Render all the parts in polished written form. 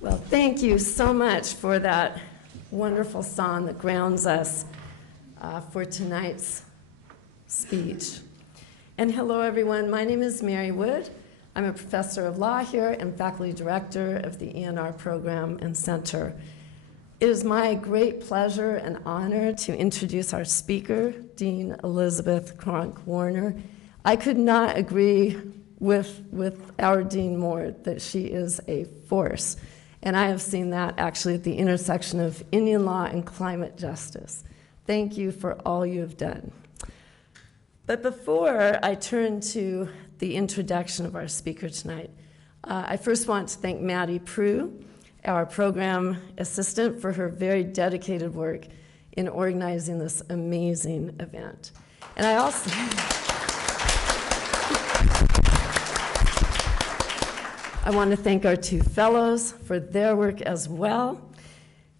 Well, thank you so much for that wonderful song that grounds us for tonight's speech. And hello, everyone. My name is Mary Wood. I'm a professor of law here and faculty director of the ENR program and center. It is my great pleasure and honor to introduce our speaker, Dean Elizabeth Kronk Warner. I could not agree with our Dean more that she is a force. And I have seen that actually at the intersection of Indian law and climate justice. Thank you for all you have done. But before I turn to the introduction of our speaker tonight, I first want to thank Maddie Prue, our program assistant, for her very dedicated work in organizing this amazing event. And I also... I want to thank our two fellows for their work as well.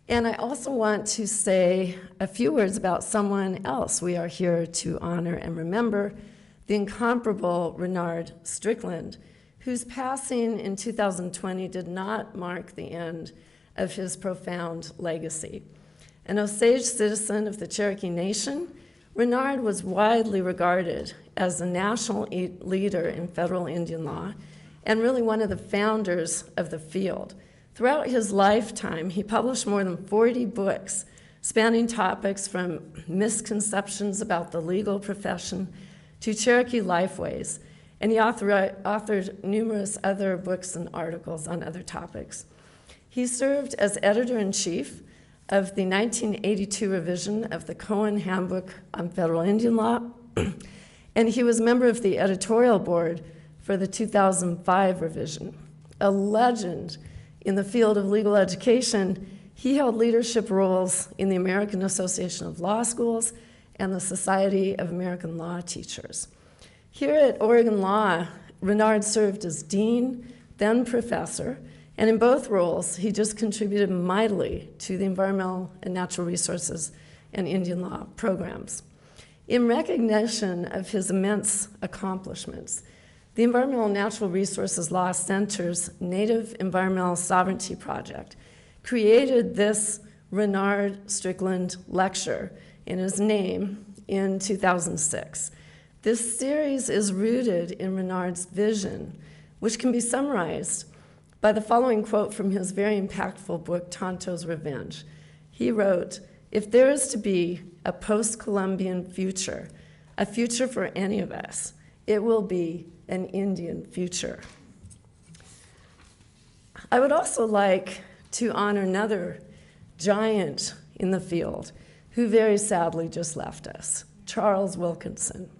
And I also want to say a few words about someone else we are here to honor and remember, the incomparable Rennard Strickland, whose passing in 2020 did not mark the end of his profound legacy. An Osage citizen of the Cherokee Nation, Rennard was widely regarded as a national leader in federal Indian law and really one of the founders of the field. Throughout his lifetime, he published more than 40 books spanning topics from misconceptions about the legal profession to Cherokee lifeways, and he authored numerous other books and articles on other topics. He served as editor-in-chief of the 1982 revision of the Cohen Handbook on Federal Indian Law, and he was a member of the editorial board for the 2005 revision. A legend in the field of legal education, he held leadership roles in the American Association of Law Schools and the Society of American Law Teachers. Here at Oregon Law, Rennard served as dean, then professor, and in both roles, he just contributed mightily to the environmental and natural resources and Indian law programs. In recognition of his immense accomplishments, the Environmental and Natural Resources Law Center's Native Environmental Sovereignty Project created this Rennard Strickland Lecture in his name in 2006. This series is rooted in Rennard's vision, which can be summarized by the following quote from his very impactful book, Tonto's Revenge. He wrote, "If there is to be a post-Columbian future, a future for any of us, it will be an Indian future." I would also like to honor another giant in the field who very sadly just left us, Charles Wilkinson.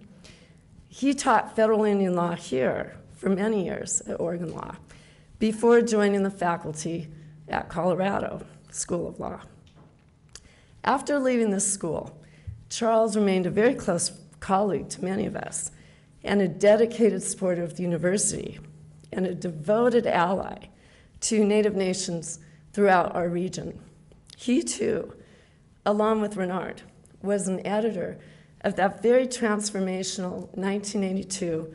He taught federal Indian law here for many years at Oregon Law before joining the faculty at Colorado School of Law. After leaving this school, Charles remained a very close colleague to many of us and a dedicated supporter of the university and a devoted ally to Native nations throughout our region. He too, along with Rennard, was an editor of that very transformational 1982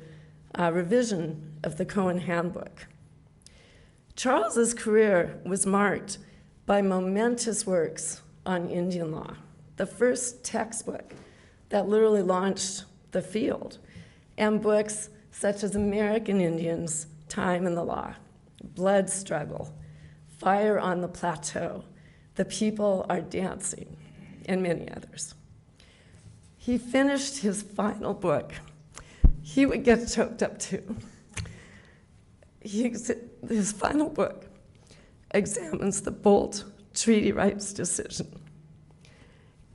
revision of the Cohen Handbook. Charles's career was marked by momentous works on Indian law, the first textbook that literally launched the field, and books such as American Indians, Time in the Law, Blood Struggle, Fire on the Plateau, The People Are Dancing, and many others. He finished his final book. He would get choked up too. His final book examines the Bolt Treaty Rights decision,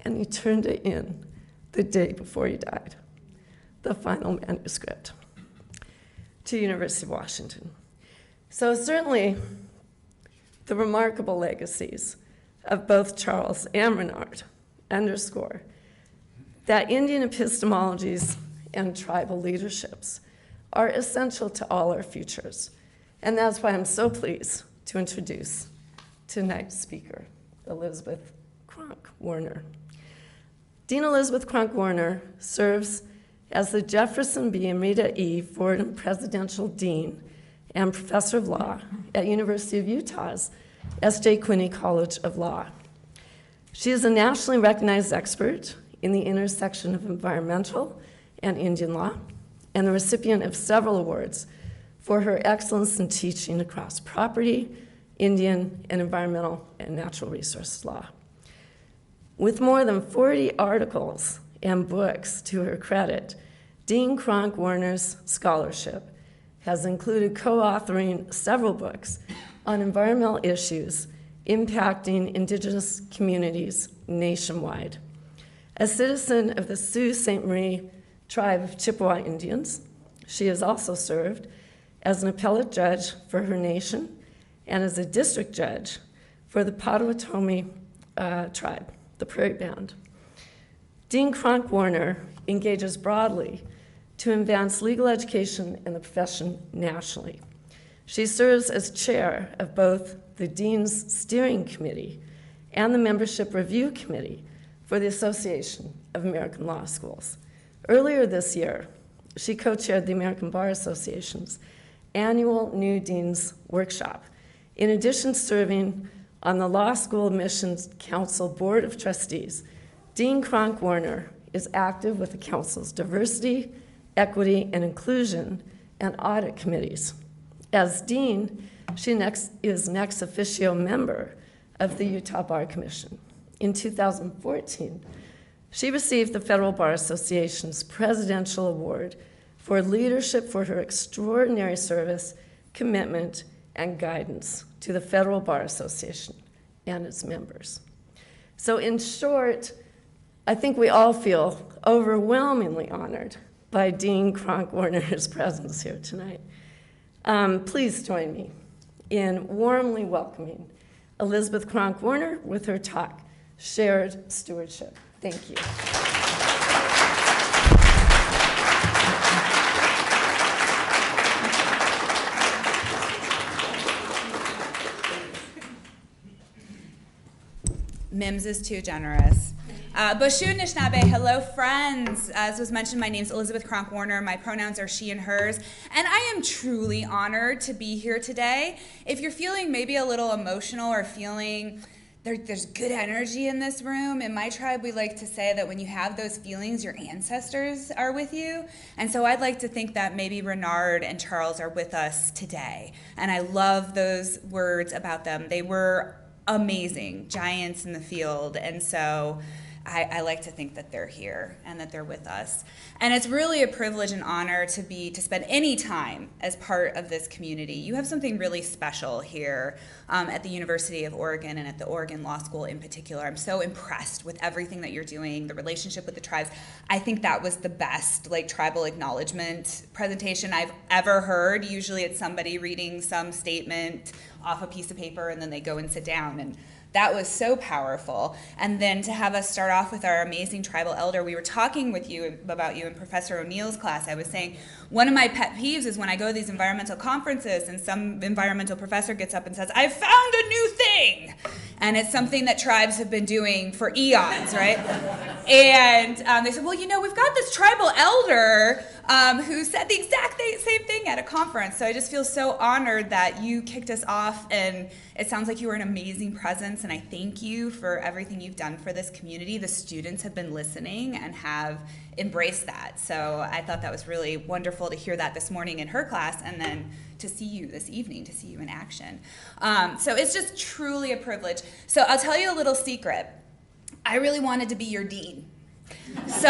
and he turned it in the day before he died, the final manuscript, to University of Washington. So certainly the remarkable legacies of both Charles and Rennard underscore that Indian epistemologies and tribal leaderships are essential to all our futures. And that's why I'm so pleased to introduce tonight's speaker, Elizabeth Kronk Warner. Dean Elizabeth Kronk Warner serves as the Jefferson B. and Rita E. Fordham Presidential Dean and Professor of Law at University of Utah's Quinney College of Law. She is a nationally recognized expert in the intersection of environmental and Indian law, and the recipient of several awards for her excellence in teaching across property, Indian, and environmental and natural resources law. With more than 40 articles and books to her credit, Dean Kronk Warner's scholarship has included co-authoring several books on environmental issues impacting Indigenous communities nationwide. A citizen of the Sault Ste. Marie Tribe of Chippewa Indians, she has also served as an appellate judge for her nation and as a district judge for the Potawatomi Tribe, the Prairie Band. Dean Kronk Warner engages broadly to advance legal education in the profession nationally. She serves as chair of both the Dean's Steering Committee and the Membership Review Committee for the Association of American Law Schools. Earlier this year, she co-chaired the American Bar Association's annual New Deans Workshop. In addition to serving on the Law School Admissions Council Board of Trustees, Dean Kronk Warner is active with the Council's Diversity, Equity, and Inclusion and Audit Committees. As Dean, she is ex officio member of the Utah Bar Commission. In 2014, she received the Federal Bar Association's Presidential Award for leadership for her extraordinary service, commitment, and guidance to the Federal Bar Association and its members. So in short, I think we all feel overwhelmingly honored by Dean Kronk Warner's presence here tonight. Please join me in warmly welcoming Elizabeth Kronk Warner with her talk, Shared Stewardship. Thank you. Mims is too generous. Boshu Nishnabé, hello friends. As was mentioned, my name is Elizabeth Kronk Warner. My pronouns are she and hers, and I am truly honored to be here today. If you're feeling maybe a little emotional or feeling there's good energy in this room, in my tribe we like to say that when you have those feelings, your ancestors are with you. And so I'd like to think that maybe Rennard and Charles are with us today. And I love those words about them. They were amazing, giants in the field. And so I like to think that they're here and that they're with us. And it's really a privilege and honor to spend any time as part of this community. You have something really special here at the University of Oregon and at the Oregon Law School in particular. I'm so impressed with everything that you're doing, the relationship with the tribes. I think that was the best tribal acknowledgement presentation I've ever heard. Usually it's somebody reading some statement off a piece of paper and then they go and sit down, and that was so powerful. And then to have us start off with our amazing tribal elder, we were talking about you in Professor O'Neill's class. I was saying one of my pet peeves is when I go to these environmental conferences and some environmental professor gets up and says, "I found a new thing." And it's something that tribes have been doing for eons, right? And they said, well, we've got this tribal elder who said the exact same thing at a conference. So I just feel so honored that you kicked us off, and it sounds like you were an amazing presence, and I thank you for everything you've done for this community. The students have been listening and have embraced that. So I thought that was really wonderful to hear that this morning in her class, and then to see you this evening, to see you in action. So it's just truly a privilege. So I'll tell you a little secret. I really wanted to be your dean. So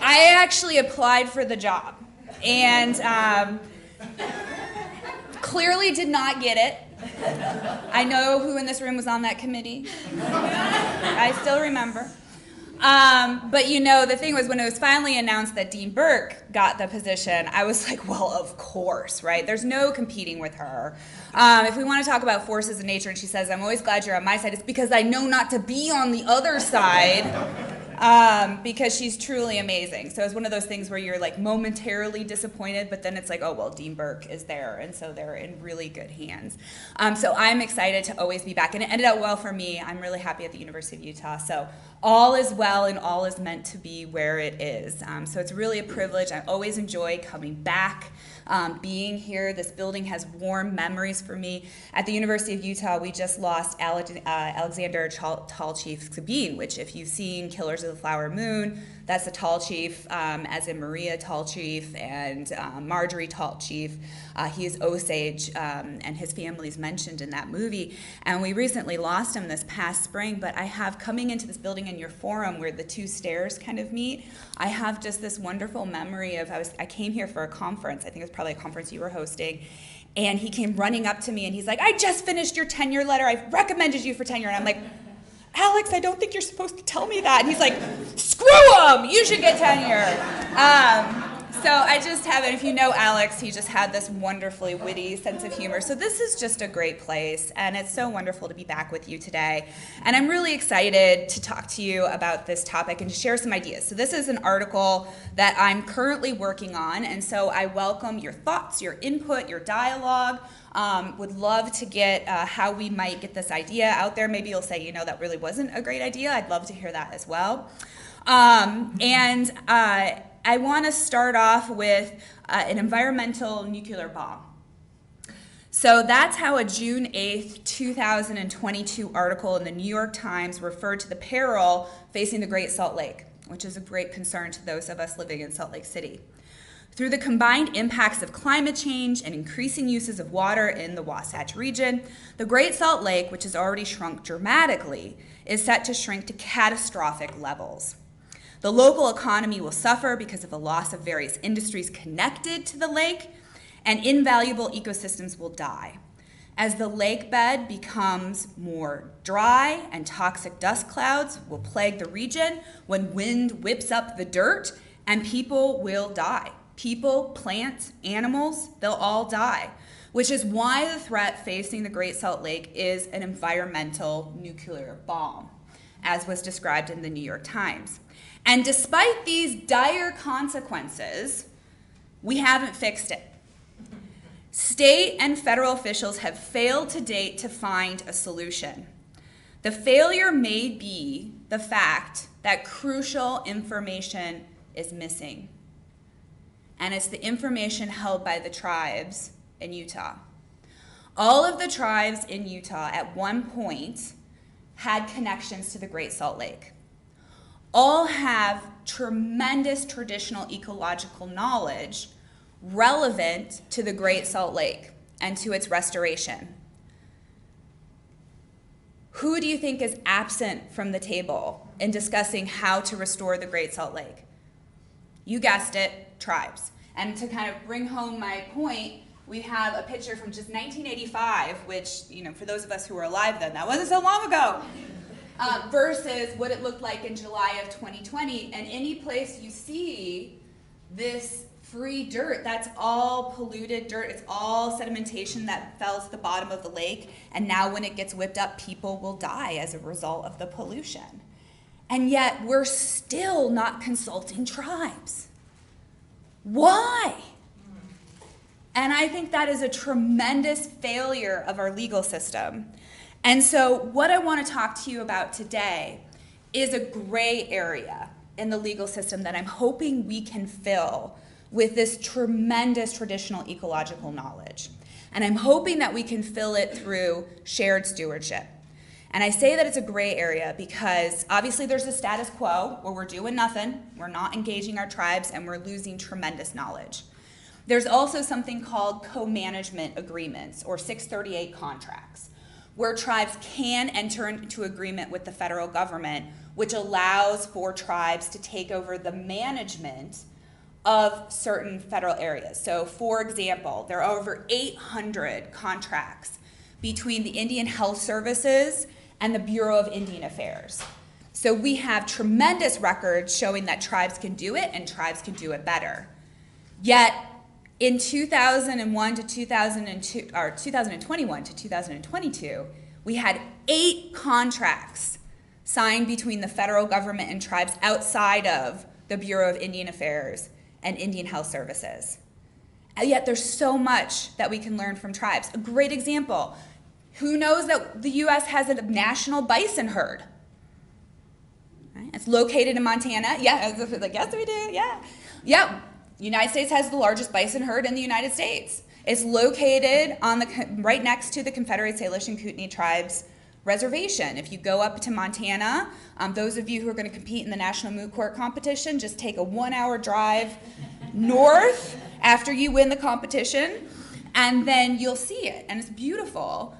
I actually applied for the job and clearly did not get it. I know who in this room was on that committee. I still remember. But the thing was, when it was finally announced that Dean Burke got the position, I was like, well, of course, right? There's no competing with her. If we want to talk about forces of nature, and she says, I'm always glad you're on my side, it's because I know not to be on the other side. because she's truly amazing. So it's one of those things where you're like momentarily disappointed, but then it's like, oh, well, Dean Burke is there, and so they're in really good hands. So I'm excited to always be back, and it ended out well for me. I'm really happy at the University of Utah, so all is well and all is meant to be where it is. So it's really a privilege. I always enjoy coming back. Being here. This building has warm memories for me. At the University of Utah, we just lost Alexander Tall Chief Sabine, which if you've seen Killers of the Flower Moon, that's the Tall Chief, as in Maria Tall Chief and Marjorie Tall Chief. He is Osage, and his family is mentioned in that movie. And we recently lost him this past spring, but I have, coming into this building in your forum where the two stairs kind of meet, I have just this wonderful memory of, I came here for a conference, I think it was probably a conference you were hosting, and he came running up to me and he's like, I just finished your tenure letter, I've recommended you for tenure. And I'm like, Alex, I don't think you're supposed to tell me that. And he's like, screw him, you should get tenure. So I just have it. If you know Alex, he just had this wonderfully witty sense of humor. So this is just a great place, and it's so wonderful to be back with you today. And I'm really excited to talk to you about this topic and to share some ideas. So this is an article that I'm currently working on, and so I welcome your thoughts, your input, your dialogue. Would love to get how we might get this idea out there. Maybe you'll say, that really wasn't a great idea. I'd love to hear that as well. I want to start off with an environmental nuclear bomb. So that's how a June 8th, 2022 article in the New York Times referred to the peril facing the Great Salt Lake, which is a great concern to those of us living in Salt Lake City. Through the combined impacts of climate change and increasing uses of water in the Wasatch region, the Great Salt Lake, which has already shrunk dramatically, is set to shrink to catastrophic levels. The local economy will suffer because of the loss of various industries connected to the lake, and invaluable ecosystems will die. As the lake bed becomes more dry and toxic dust clouds will plague the region when wind whips up the dirt, and people will die. People, plants, animals, they'll all die, which is why the threat facing the Great Salt Lake is an environmental nuclear bomb, as was described in the New York Times. And despite these dire consequences, we haven't fixed it. State and federal officials have failed to date to find a solution. The failure may be the fact that crucial information is missing. And it's the information held by the tribes in Utah. All of the tribes in Utah at one point had connections to the Great Salt Lake. All have tremendous traditional ecological knowledge relevant to the Great Salt Lake and to its restoration. Who do you think is absent from the table in discussing how to restore the Great Salt Lake? You guessed it, tribes. And to kind of bring home my point, we have a picture from just 1985, which, for those of us who were alive then, that wasn't so long ago. Versus what it looked like in July of 2020. And any place you see this free dirt, that's all polluted dirt. It's all sedimentation that fell to the bottom of the lake. And now when it gets whipped up, people will die as a result of the pollution. And yet we're still not consulting tribes. Why? And I think that is a tremendous failure of our legal system. And so what I want to talk to you about today is a gray area in the legal system that I'm hoping we can fill with this tremendous traditional ecological knowledge. And I'm hoping that we can fill it through shared stewardship. And I say that it's a gray area because obviously there's a status quo where we're doing nothing, we're not engaging our tribes, and we're losing tremendous knowledge. There's also something called co-management agreements or 638 contracts, where tribes can enter into agreement with the federal government, which allows for tribes to take over the management of certain federal areas. So for example, there are over 800 contracts between the Indian Health Services and the Bureau of Indian Affairs. So we have tremendous records showing that tribes can do it and tribes can do it better. Yet in 2001 to 2002, or 2021 to 2022, we had 8 contracts signed between the federal government and tribes outside of the Bureau of Indian Affairs and Indian Health Services. And yet there's so much that we can learn from tribes. A great example, who knows that the U.S. has a national bison herd? Right? It's located in Montana. Yeah, like, yes we do, yeah. Yeah, United States has the largest bison herd in the United States. It's located on right next to the Confederate Salish and Kootenai tribes reservation. If you go up to Montana, those of you who are going to compete in the National Moot Court competition, just take a 1-hour drive north after you win the competition, and then you'll see it, and it's beautiful.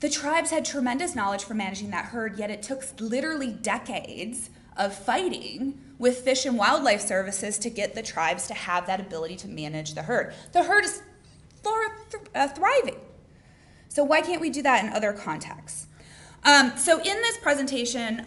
The tribes had tremendous knowledge for managing that herd, yet it took literally decades of fighting with Fish and Wildlife Services to get the tribes to have that ability to manage the herd. The herd is thriving. So why can't we do that in other contexts? So in this presentation,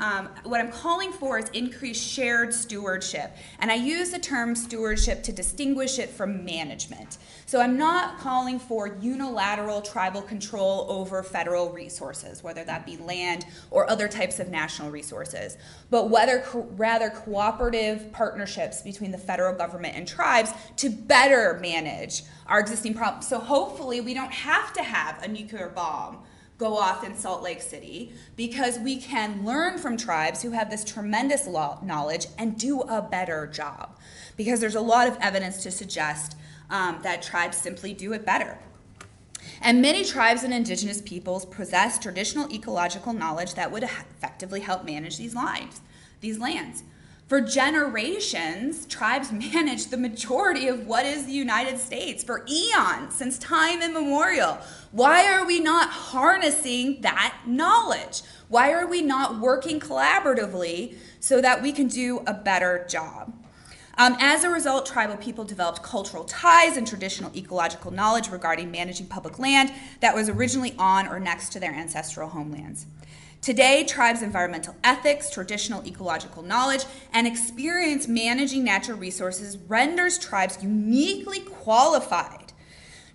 what I'm calling for is increased shared stewardship. And I use the term stewardship to distinguish it from management. So I'm not calling for unilateral tribal control over federal resources, whether that be land or other types of national resources, but rather cooperative partnerships between the federal government and tribes to better manage our existing problems. So hopefully we don't have to have a nuclear bomb go off in Salt Lake City, because we can learn from tribes who have this tremendous knowledge and do a better job. Because there's a lot of evidence to suggest that tribes simply do it better. And many tribes and indigenous peoples possess traditional ecological knowledge that would effectively help manage these lands. For generations, tribes managed the majority of what is the United States for eons, since time immemorial. Why are we not harnessing that knowledge? Why are we not working collaboratively so that we can do a better job? As a result, tribal people developed cultural ties and traditional ecological knowledge regarding managing public land that was originally on or next to their ancestral homelands. Today, tribes' environmental ethics, traditional ecological knowledge, and experience managing natural resources renders tribes uniquely qualified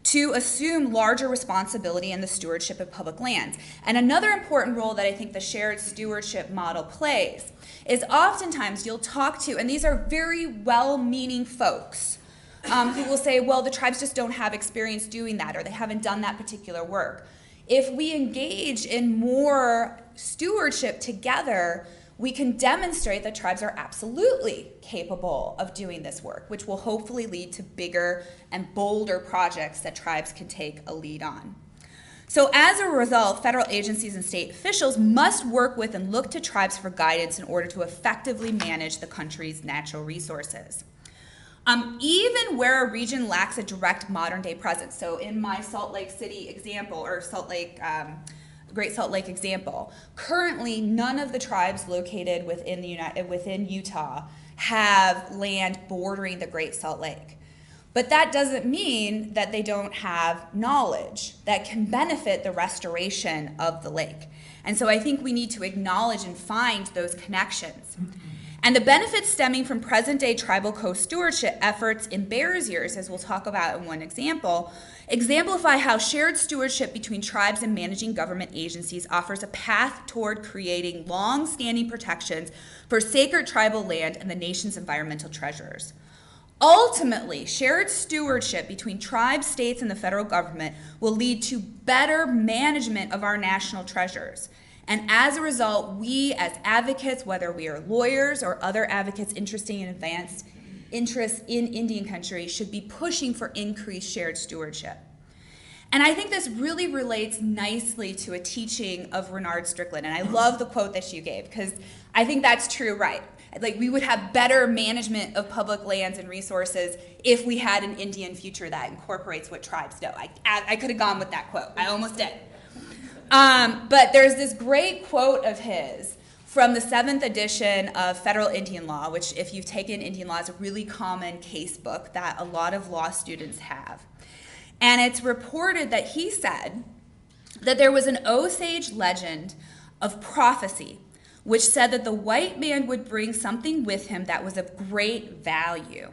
to assume larger responsibility in the stewardship of public lands. And another important role that I think the shared stewardship model plays is oftentimes you'll talk to, and these are very well-meaning folks, who will say, well, the tribes just don't have experience doing that, or they haven't done that particular work. If we engage in more stewardship together, we can demonstrate that tribes are absolutely capable of doing this work, which will hopefully lead to bigger and bolder projects that tribes can take a lead on. So as a result, federal agencies and state officials must work with and look to tribes for guidance in order to effectively manage the country's natural resources. Even where a region lacks a direct modern-day presence, so in my Salt Lake City example, or Great Salt Lake example, currently none of the tribes located within Utah have land bordering the Great Salt Lake. But that doesn't mean that they don't have knowledge that can benefit the restoration of the lake. And so I think we need to acknowledge and find those connections. And the benefits stemming from present-day tribal co-stewardship efforts in Bears Ears, as we'll talk about in one example, exemplify how shared stewardship between tribes and managing government agencies offers a path toward creating long-standing protections for sacred tribal land and the nation's environmental treasures. Ultimately, shared stewardship between tribes, states, and the federal government will lead to better management of our national treasures. And as a result, we as advocates, whether we are lawyers or other advocates interested in advanced interests in Indian country, should be pushing for increased shared stewardship. And I think this really relates nicely to a teaching of Rennard Strickland. And I love the quote that you gave, because I think that's true, right? Like, we would have better management of public lands and resources if we had an Indian future that incorporates what tribes know. I could have gone with that quote. I almost did. But there's this great quote of his from the 7th edition of Federal Indian Law, which, if you've taken Indian law, is a really common case book that a lot of law students have. And it's reported that he said that there was an Osage legend of prophecy which said that the white man would bring something with him that was of great value,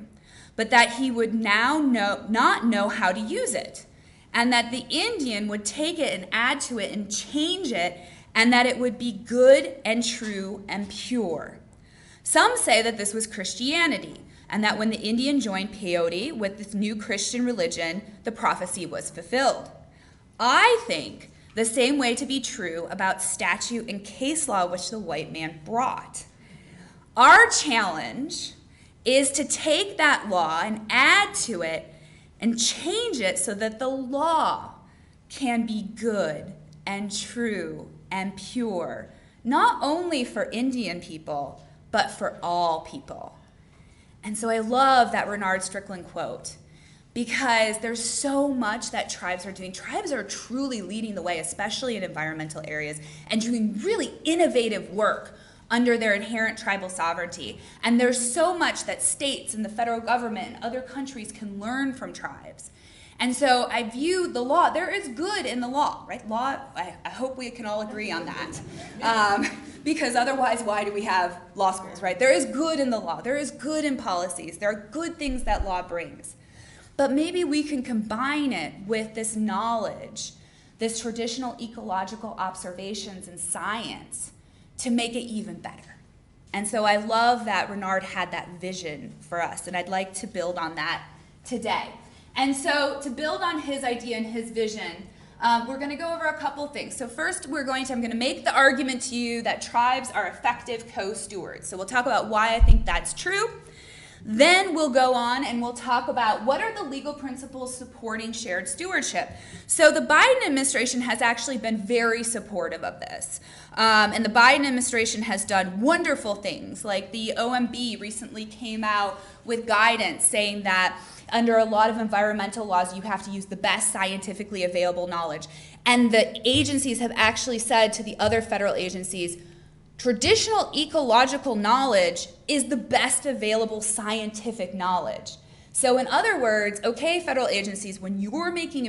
but that he would now not know how to use it, and that the Indian would take it and add to it and change it and that it would be good and true and pure. Some say that this was Christianity, and that when the Indian joined peyote with this new Christian religion, the prophecy was fulfilled. I think the same way to be true about statute and case law which the white man brought. Our challenge is to take that law and add to it and change it so that the law can be good and true and pure, not only for Indian people, but for all people. And so I love that Rennard Strickland quote, because there's so much that tribes are doing. Tribes are truly leading the way, especially in environmental areas, and doing really innovative work under their inherent tribal sovereignty. And there's so much that states and the federal government and other countries can learn from tribes. And so I view the law, there is good in the law, right? Law, I hope we can all agree on that. Because otherwise, why do we have law schools, right? There is good in the law. There is good in policies. There are good things that law brings. But maybe we can combine it with this knowledge, this traditional ecological observations and science to make it even better. And so I love that Rennard had that vision for us, and I'd like to build on that today. And so to build on his idea and his vision, we're going to go over a couple things. So first, I'm going to make the argument to you that tribes are effective co-stewards. So we'll talk about why I think that's true. Then we'll go on and we'll talk about what are the legal principles supporting shared stewardship. So the Biden administration has actually been very supportive of this. And the Biden administration has done wonderful things, like the OMB recently came out with guidance saying that under a lot of environmental laws, you have to use the best scientifically available knowledge. And the agencies have actually said to the other federal agencies, traditional ecological knowledge is the best available scientific knowledge. So in other words, okay, federal agencies, when you're engaging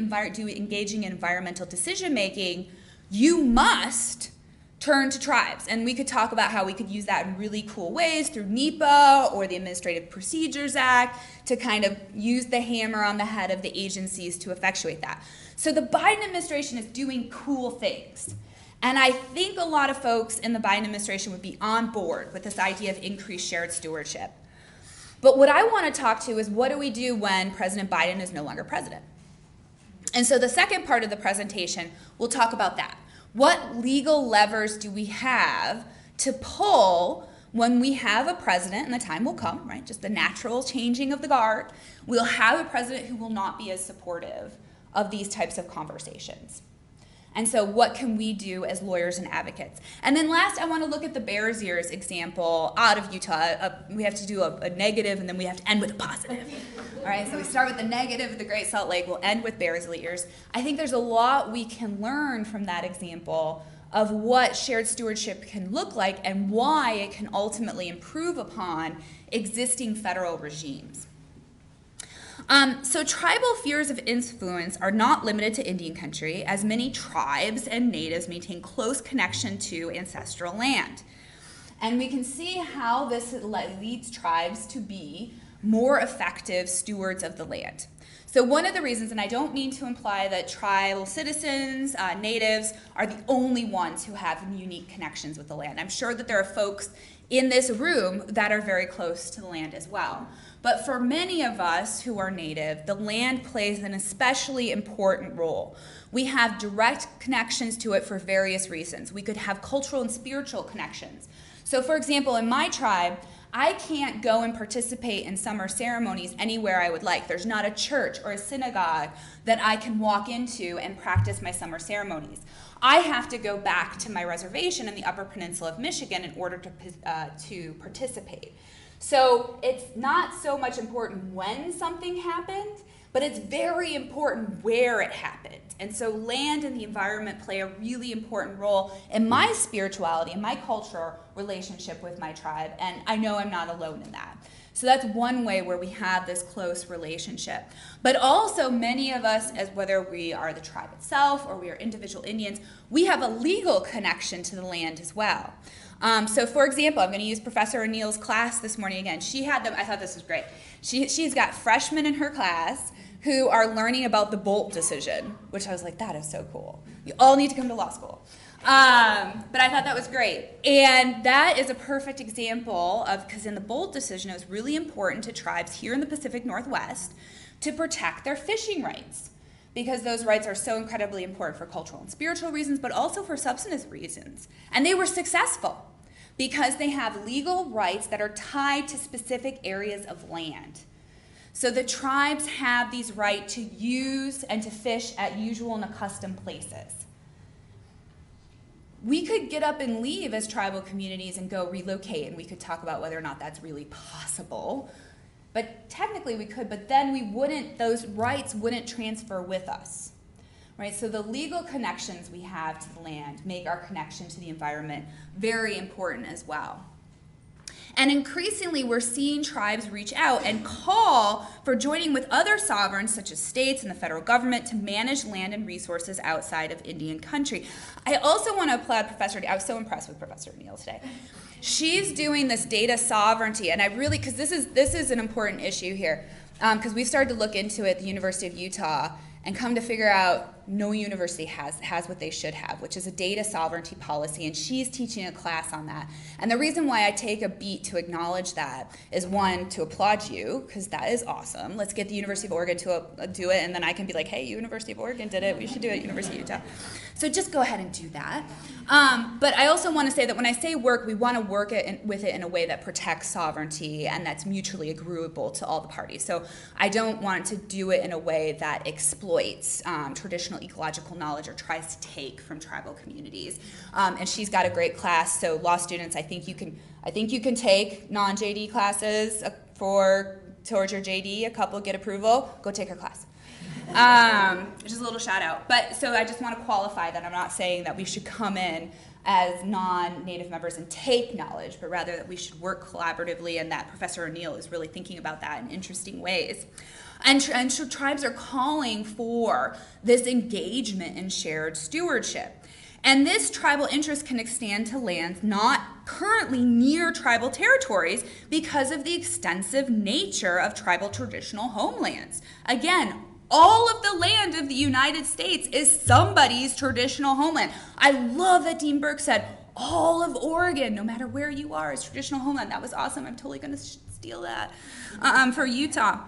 in environmental decision making, you must turn to tribes. And we could talk about how we could use that in really cool ways through NEPA or the Administrative Procedures Act to kind of use the hammer on the head of the agencies to effectuate that. So the Biden administration is doing cool things. And I think a lot of folks in the Biden administration would be on board with this idea of increased shared stewardship. But what I want to talk to is what do we do when President Biden is no longer president? And so the second part of the presentation, we'll talk about that. What legal levers do we have to pull when we have a president, and the time will come, right? Just the natural changing of the guard. We'll have a president who will not be as supportive of these types of conversations. And so what can we do as lawyers and advocates? And then last, I want to look at the Bears Ears example out of Utah. We have to do a negative, and then we have to end with a positive. All right, so we start with the negative of the Great Salt Lake. We'll end with Bears Ears. I think there's a lot we can learn from that example of what shared stewardship can look like and why it can ultimately improve upon existing federal regimes. So tribal fears of influence are not limited to Indian country, as many tribes and natives maintain close connection to ancestral land. And we can see how this leads tribes to be more effective stewards of the land. So one of the reasons, and I don't mean to imply that tribal citizens, natives, are the only ones who have unique connections with the land. I'm sure that there are folks in this room that are very close to the land as well. But for many of us who are native, the land plays an especially important role. We have direct connections to it for various reasons. We could have cultural and spiritual connections. So for example, in my tribe, I can't go and participate in summer ceremonies anywhere I would like. There's not a church or a synagogue that I can walk into and practice my summer ceremonies. I have to go back to my reservation in the Upper Peninsula of Michigan in order to participate. So it's not so much important when something happened, but it's very important where it happened. And so land and the environment play a really important role in my spirituality and my cultural relationship with my tribe, and I know I'm not alone in that. So that's one way where we have this close relationship. But also many of us, as whether we are the tribe itself or we are individual Indians, we have a legal connection to the land as well. So for example, I'm going to use Professor O'Neill's class this morning again. She had them, I thought this was great. She's got freshmen in her class who are learning about the Bolt decision, which I was like, that is so cool. You all need to come to law school. But I thought that was great. And that is a perfect example of, because in the Bolt decision, it was really important to tribes here in the Pacific Northwest to protect their fishing rights, because those rights are so incredibly important for cultural and spiritual reasons, but also for substantive reasons. And they were successful because they have legal rights that are tied to specific areas of land. So the tribes have these rights to use and to fish at usual and accustomed places. We could get up and leave as tribal communities and go relocate, and we could talk about whether or not that's really possible. But technically we could, but then we wouldn't, those rights wouldn't transfer with us, right? So the legal connections we have to the land make our connection to the environment very important as well. And increasingly, we're seeing tribes reach out and call for joining with other sovereigns, such as states and the federal government, to manage land and resources outside of Indian country. I also want to applaud Professor O'Neill. I was so impressed with Professor O'Neill today. She's doing this data sovereignty, and I really, because this is an important issue here, because we've started to look into it at the University of Utah and come to figure out no university has what they should have, which is a data sovereignty policy, and she's teaching a class on that. And the reason why I take a beat to acknowledge that is, one, to applaud you, because that is awesome. Let's get the University of Oregon to do it, and then I can be like, hey, University of Oregon did it, we should do it at University of Utah. So just go ahead and do that. But I also want to say that when I say work, we want to work with it in a way that protects sovereignty and that's mutually agreeable to all the parties. So I don't want to do it in a way that exploits traditional ecological knowledge or tries to take from tribal communities. And she's got a great class. So law students, I think you can take non-JD classes towards your JD. A couple get approval. Go take her class. Just a little shout out. But so I just want to qualify that I'm not saying that we should come in as non-Native members and take knowledge, but rather that we should work collaboratively, and that Professor O'Neill is really thinking about that in interesting ways. And so tribes are calling for this engagement in shared stewardship. And this tribal interest can extend to lands not currently near tribal territories because of the extensive nature of tribal traditional homelands. Again, all of the land of the United States is somebody's traditional homeland. I love that Dean Burke said all of Oregon, no matter where you are, is traditional homeland. That was awesome. I'm totally going to steal that for Utah.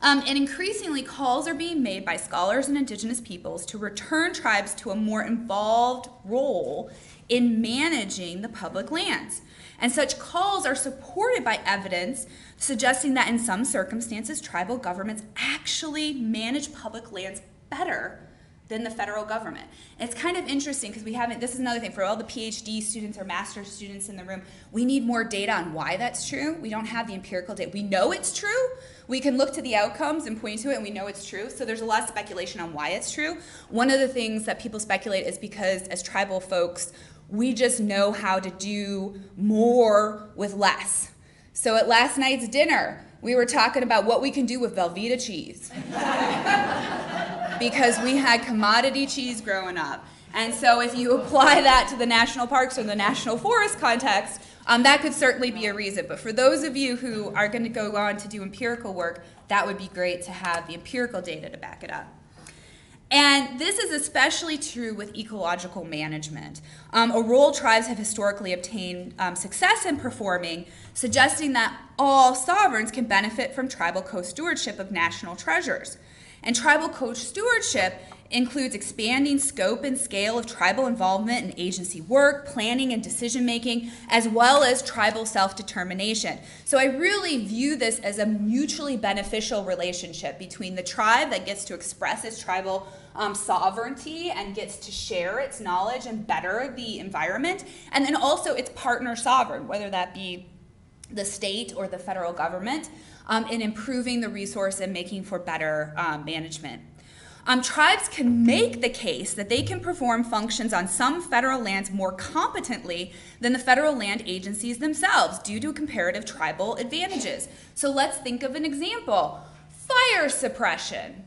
And increasingly, calls are being made by scholars and indigenous peoples to return tribes to a more involved role in managing the public lands. And such calls are supported by evidence suggesting that in some circumstances, tribal governments actually manage public lands better than the federal government. And it's kind of interesting because this is another thing, for all the PhD students or master's students in the room, we need more data on why that's true. We don't have the empirical data. We know it's true. We can look to the outcomes and point to it, and we know it's true. So there's a lot of speculation on why it's true. One of the things that people speculate is because as tribal folks, we just know how to do more with less. So at last night's dinner, we were talking about what we can do with Velveeta cheese. Because we had commodity cheese growing up. And so if you apply that to the national parks or the national forest context, that could certainly be a reason. But for those of you who are going to go on to do empirical work, that would be great to have the empirical data to back it up. And this is especially true with ecological management, a role tribes have historically obtained success in performing, suggesting that all sovereigns can benefit from tribal co-stewardship of national treasures. And tribal co-stewardship includes expanding scope and scale of tribal involvement in agency work, planning, and decision-making, as well as tribal self-determination. So I really view this as a mutually beneficial relationship between the tribe that gets to express its tribal sovereignty and gets to share its knowledge and better the environment, and then also its partner sovereign, whether that be the state or the federal government, in improving the resource and making for better management. Tribes can make the case that they can perform functions on some federal lands more competently than the federal land agencies themselves due to comparative tribal advantages. So let's think of an example. Fire suppression,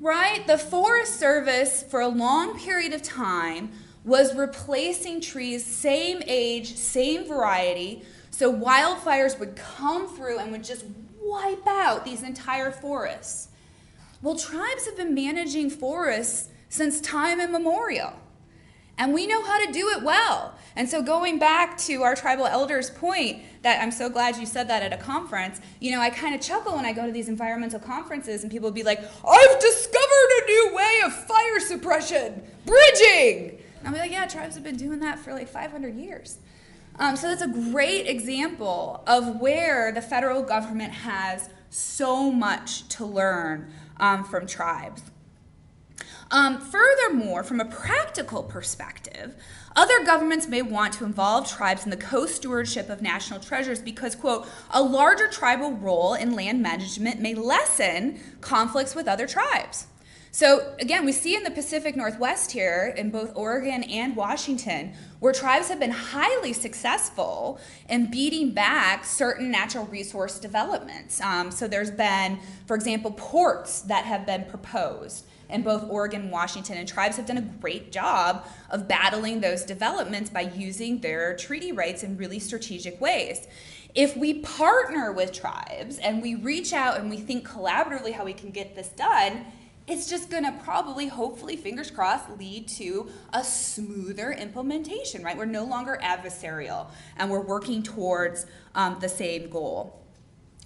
right? The Forest Service for a long period of time was replacing trees same age, same variety, so wildfires would come through and would just wipe out these entire forests. Well, tribes have been managing forests since time immemorial. And we know how to do it well. And so going back to our tribal elders' point, that I'm so glad you said that at a conference, I kind of chuckle when I go to these environmental conferences and people will be like, I've discovered a new way of fire suppression, bridging. And I'll be like, yeah, tribes have been doing that for like 500 years. So that's a great example of where the federal government has so much to learn from tribes. Furthermore, from a practical perspective, other governments may want to involve tribes in the co-stewardship of national treasures because, quote, a larger tribal role in land management may lessen conflicts with other tribes. So again, we see in the Pacific Northwest here, in both Oregon and Washington, where tribes have been highly successful in beating back certain natural resource developments. So there's been, for example, ports that have been proposed in both Oregon and Washington, and tribes have done a great job of battling those developments by using their treaty rights in really strategic ways. If we partner with tribes and we reach out and we think collaboratively how we can get this done, it's just going to probably, hopefully, fingers crossed, lead to a smoother implementation, right? We're no longer adversarial, and we're working towards the same goal.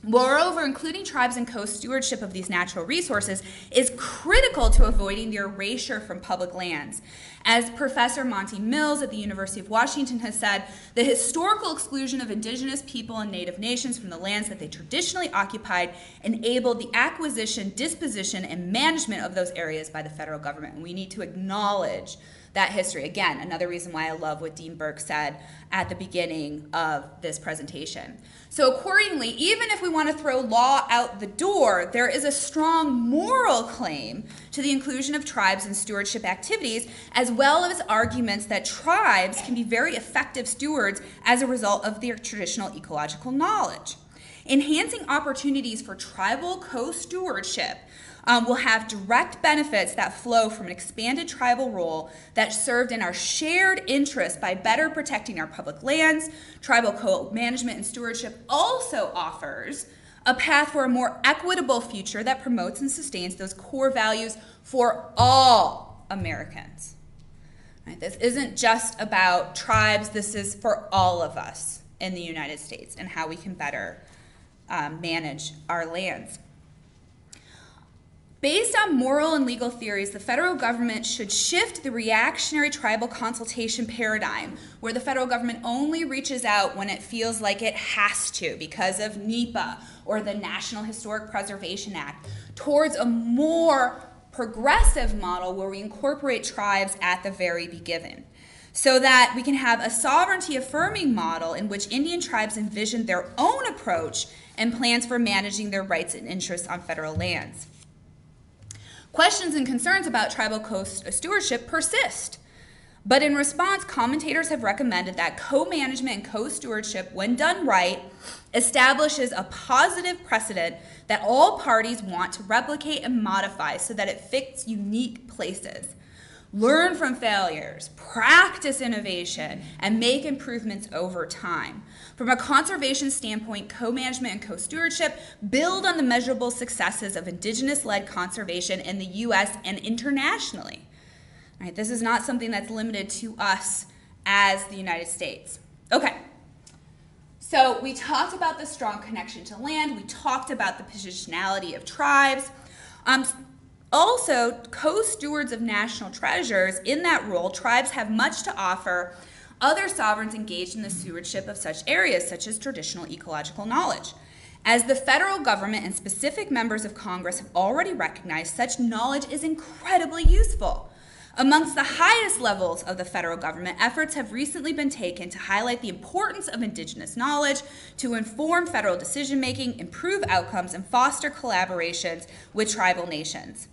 Moreover, including tribes in co-stewardship of these natural resources is critical to avoiding the erasure from public lands. As Professor Monty Mills at the University of Washington has said, the historical exclusion of indigenous people and native nations from the lands that they traditionally occupied enabled the acquisition, disposition, and management of those areas by the federal government. And we need to acknowledge that history. Again, another reason why I love what Dean Burke said at the beginning of this presentation. So accordingly, even if we want to throw law out the door, there is a strong moral claim to the inclusion of tribes in stewardship activities, as well as arguments that tribes can be very effective stewards as a result of their traditional ecological knowledge. Enhancing opportunities for tribal co-stewardship will have direct benefits that flow from an expanded tribal role that served in our shared interest by better protecting our public lands. Tribal co-management and stewardship also offers a path for a more equitable future that promotes and sustains those core values for all Americans. Right? This isn't just about tribes, this is for all of us in the United States and how we can better manage our lands. Based on moral and legal theories, the federal government should shift the reactionary tribal consultation paradigm, where the federal government only reaches out when it feels like it has to because of NEPA or the National Historic Preservation Act, towards a more progressive model where we incorporate tribes at the very beginning, so that we can have a sovereignty-affirming model in which Indian tribes envision their own approach and plans for managing their rights and interests on federal lands. Questions and concerns about tribal co-stewardship persist, but in response, commentators have recommended that co-management and co-stewardship, when done right, establishes a positive precedent that all parties want to replicate and modify so that it fits unique places. Learn from failures, practice innovation, and make improvements over time. From a conservation standpoint, co-management and co-stewardship build on the measurable successes of indigenous-led conservation in the U.S. and internationally. All right, this is not something that's limited to us as the United States. Okay, so we talked about the strong connection to land. We talked about the positionality of tribes. Also, co-stewards of national treasures, in that role, tribes have much to offer other sovereigns engaged in the stewardship of such areas, such as traditional ecological knowledge. As the federal government and specific members of Congress have already recognized, such knowledge is incredibly useful. Amongst the highest levels of the federal government, efforts have recently been taken to highlight the importance of indigenous knowledge to inform federal decision-making, improve outcomes, and foster collaborations with tribal nations.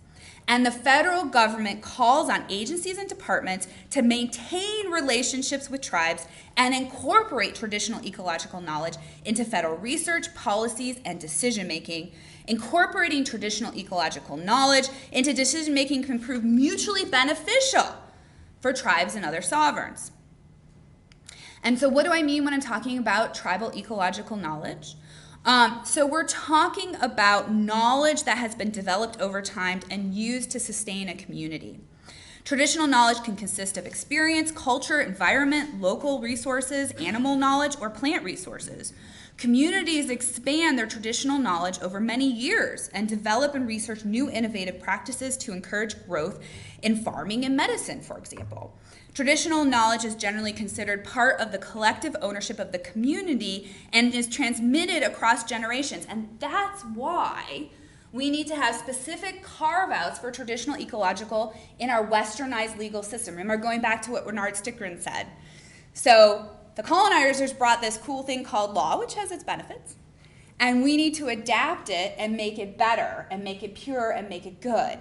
And the federal government calls on agencies and departments to maintain relationships with tribes and incorporate traditional ecological knowledge into federal research, policies, and decision-making. Incorporating traditional ecological knowledge into decision-making can prove mutually beneficial for tribes and other sovereigns. And so what do I mean when I'm talking about tribal ecological knowledge? So we're talking about knowledge that has been developed over time and used to sustain a community. Traditional knowledge can consist of experience, culture, environment, local resources, animal knowledge, or plant resources. Communities expand their traditional knowledge over many years and develop and research new innovative practices to encourage growth in farming and medicine, for example. Traditional knowledge is generally considered part of the collective ownership of the community and is transmitted across generations. And that's why we need to have specific carve-outs for traditional ecological in our westernized legal system. Remember, going back to what Rennard Strickland said. So the colonizers brought this cool thing called law, which has its benefits, and we need to adapt it and make it better and make it pure and make it good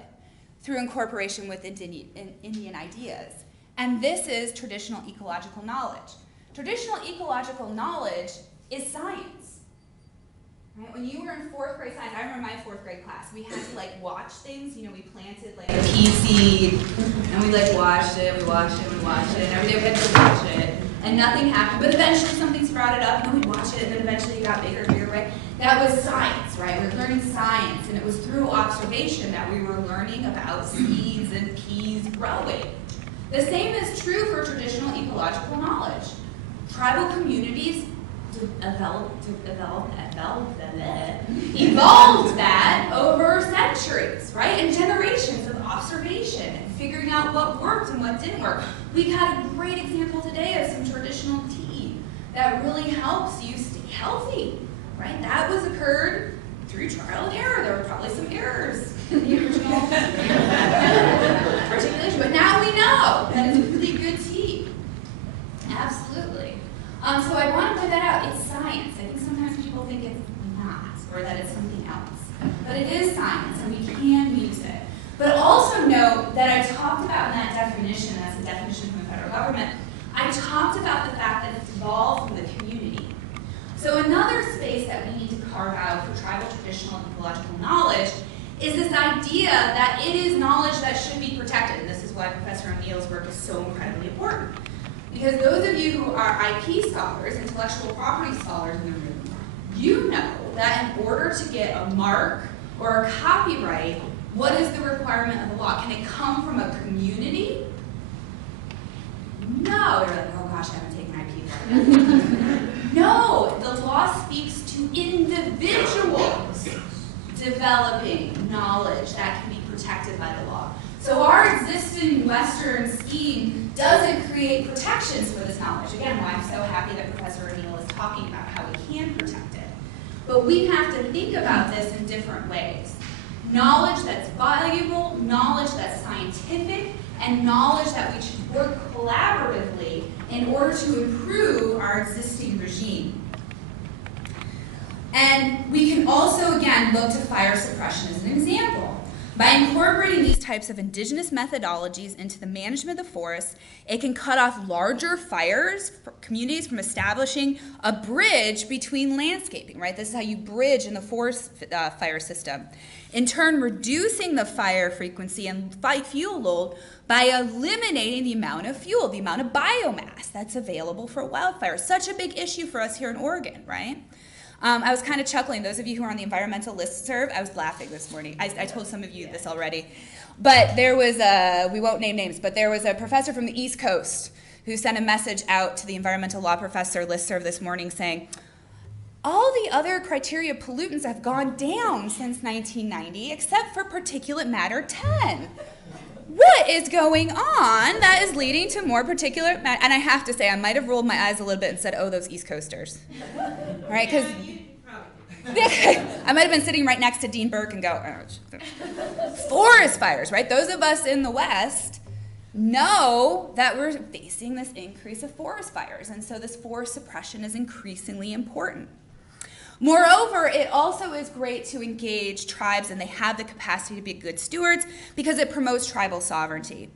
through incorporation with Indian ideas. And this is traditional ecological knowledge. Traditional ecological knowledge is science. Right? When you were in 4th grade science, I remember my 4th grade class, we had to watch things. We planted a pea seed, and we watched it, and every day we had to watch it, and nothing happened. But eventually something sprouted up, and we'd watch it, and then eventually it got bigger and bigger, right? That was science, right? We were learning science, and it was through observation that we were learning about seeds and peas growing. The same is true for traditional ecological knowledge. Tribal communities evolved that over centuries, right? And generations of observation and figuring out what worked and what didn't work. We've had a great example today of some traditional tea that really helps you stay healthy, right? That was occurred through trial and error. There were probably some errors in the original articulation, but now we know that it's really good tea. Absolutely. So I want to point that out. It's science. I think sometimes people think it's not, or that it's something else. But it is science, and we can use it. But also note that I talked about in that definition, that's a definition from the federal government, I talked about the fact that it's evolved from the community. So another space that we need to carve out for tribal traditional and ecological knowledge is this idea that it is knowledge that should be protected. And this is why Professor O'Neill's work is so incredibly important. Because those of you who are IP scholars, intellectual property scholars in the room, you know that in order to get a mark or a copyright, what is the requirement of the law? Can it come from a community? No. You're like, oh gosh, I haven't taken IP. No, the law speaks to individuals developing knowledge that can be protected by the law. So our existing Western scheme doesn't create protections for this knowledge. Again, why I'm so happy that Professor O'Neill is talking about how we can protect it. But we have to think about this in different ways. Knowledge that's valuable, knowledge that's scientific, and knowledge that we should work collaboratively in order to improve our existing regime. And we can also, again, look to fire suppression as an example. By incorporating these types of indigenous methodologies into the management of the forest, it can cut off larger fires for communities from establishing a bridge between landscaping, right? This is how you bridge in the forest fire system. In turn, reducing the fire frequency and fuel load by eliminating the amount of fuel, the amount of biomass that's available for wildfire. Such a big issue for us here in Oregon, right? I was kind of chuckling. Those of you who are on the environmental listserv, I was laughing this morning. I told some of you this already. But there was we won't name names, but there was a professor from the East Coast who sent a message out to the environmental law professor listserv this morning saying, all the other criteria pollutants have gone down since 1990 except for particulate matter 10. What is going on that is leading to more particulate matter? And I have to say, I might have rolled my eyes a little bit and said, oh, those East Coasters. All right, because I might have been sitting right next to Dean Burke and go, oh, forest fires, right? Those of us in the West know that we're facing this increase of forest fires, and so this forest suppression is increasingly important. Moreover, it also is great to engage tribes, and they have the capacity to be good stewards because it promotes tribal sovereignty.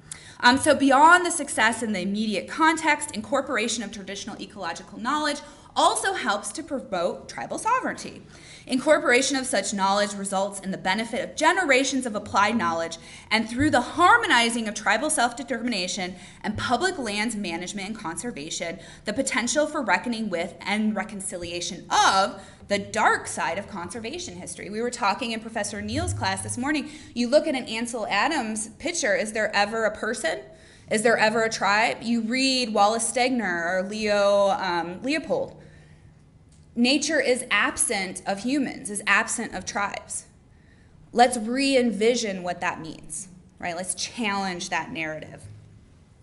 So beyond the success in the immediate context, incorporation of traditional ecological knowledge also helps to promote tribal sovereignty. Incorporation of such knowledge results in the benefit of generations of applied knowledge, and through the harmonizing of tribal self-determination and public lands management and conservation, the potential for reckoning with and reconciliation of the dark side of conservation history. We were talking in Professor Neal's class this morning. You look at an Ansel Adams picture, is there ever a person? Is there ever a tribe? You read Wallace Stegner or Leopold. Nature is absent of humans, is absent of tribes. Let's re-envision what that means, right? Let's challenge that narrative.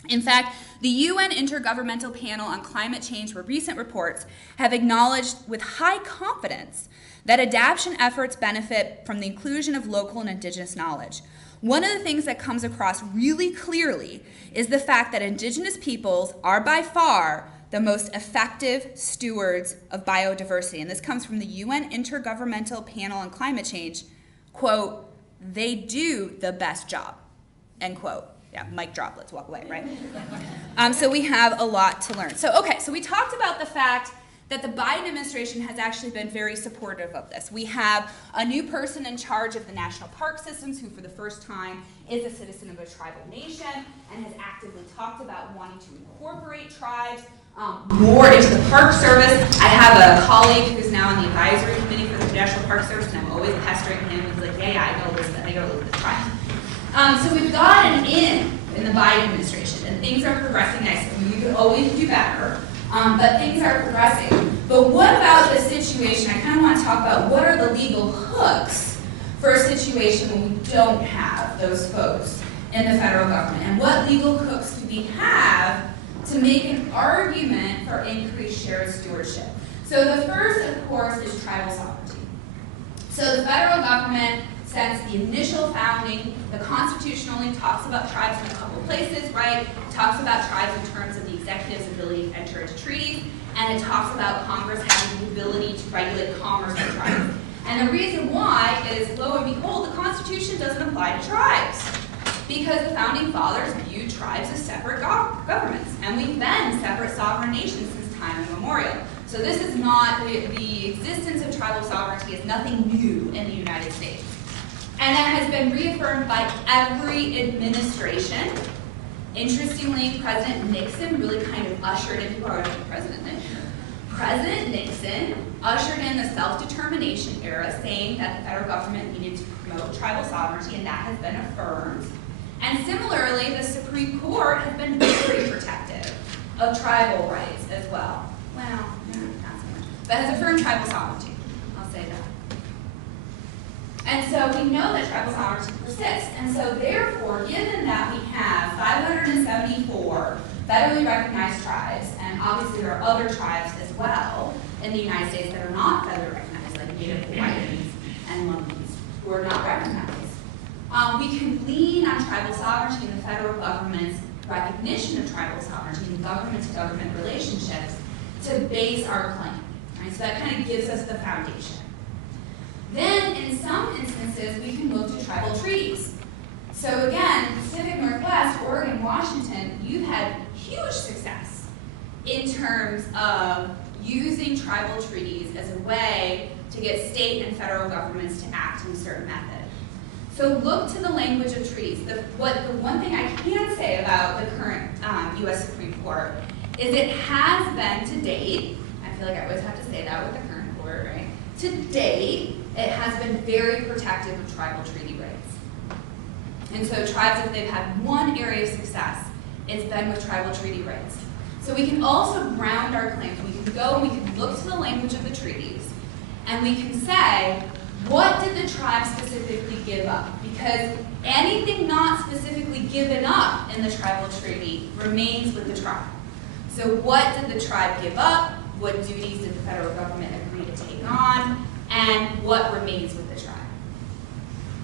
In fact, the UN Intergovernmental Panel on Climate Change, where recent reports have acknowledged with high confidence that adaptation efforts benefit from the inclusion of local and indigenous knowledge. One of the things that comes across really clearly is the fact that indigenous peoples are by far the most effective stewards of biodiversity. And this comes from the UN Intergovernmental Panel on Climate Change. Quote, they do the best job, end quote. Yeah, mic drop, let's walk away, right? So we have a lot to learn. So we talked about the fact that the Biden administration has actually been very supportive of this. We have a new person in charge of the national park systems who for the first time is a citizen of a tribal nation and has actively talked about wanting to incorporate tribes more into the Park Service. I have a colleague who's now on the advisory committee for the National Park Service, and I'm always pestering him. He's like, yeah, I know Elizabeth, tribes. So we've got an in the Biden administration, and things are progressing nicely. We could always do better, but things are progressing. But what about this situation? I kind of want to talk about what are the legal hooks for a situation when we don't have those folks in the federal government, and what legal hooks do we have to make an argument for increased shared stewardship. So the first, of course, is tribal sovereignty. So the federal government, since the initial founding, the Constitution only talks about tribes in a couple places, right? It talks about tribes in terms of the executive's ability to enter into treaties, and it talks about Congress having the ability to regulate commerce with tribes. And the reason why is, lo and behold, the Constitution doesn't apply to tribes, because the founding fathers viewed tribes as separate governments, and we've been separate sovereign nations since time immemorial. So this is not, the existence of tribal sovereignty is nothing new in the United States. And that has been reaffirmed by every administration. Interestingly, President Nixon really kind of ushered in, President Nixon ushered in the self-determination era, saying that the federal government needed to promote tribal sovereignty, and that has been affirmed. And similarly, the Supreme Court has been very protective of tribal rights as well. Well, not so much, but has affirmed tribal sovereignty. I'll say that. And so we know that tribal sovereignty persists. And so therefore, given that we have 574 federally recognized tribes, and obviously there are other tribes as well in the United States that are not federally recognized, like Native Hawaiians and Lummis, who are not recognized. We can lean on tribal sovereignty and the federal government's recognition of tribal sovereignty and government-to-government relationships to base our claim. Right? So that kind of gives us the foundation. Then, in some instances, we can look to tribal treaties. So again, Pacific Northwest, Oregon, Washington, you've had huge success in terms of using tribal treaties as a way to get state and federal governments to act in a certain method. So look to the language of treaties. The one thing I can say about the current U.S. Supreme Court is it has been to date, I feel like I always have to say that with the current court, right? To date, it has been very protective of tribal treaty rights. And so tribes, if they've had one area of success, it's been with tribal treaty rights. So we can also ground our claims. We can go and we can look to the language of the treaties, and we can say, what did the tribe specifically give up? Because anything not specifically given up in the tribal treaty remains with the tribe. So what did the tribe give up? What duties did the federal government agree to take on? And what remains with the tribe?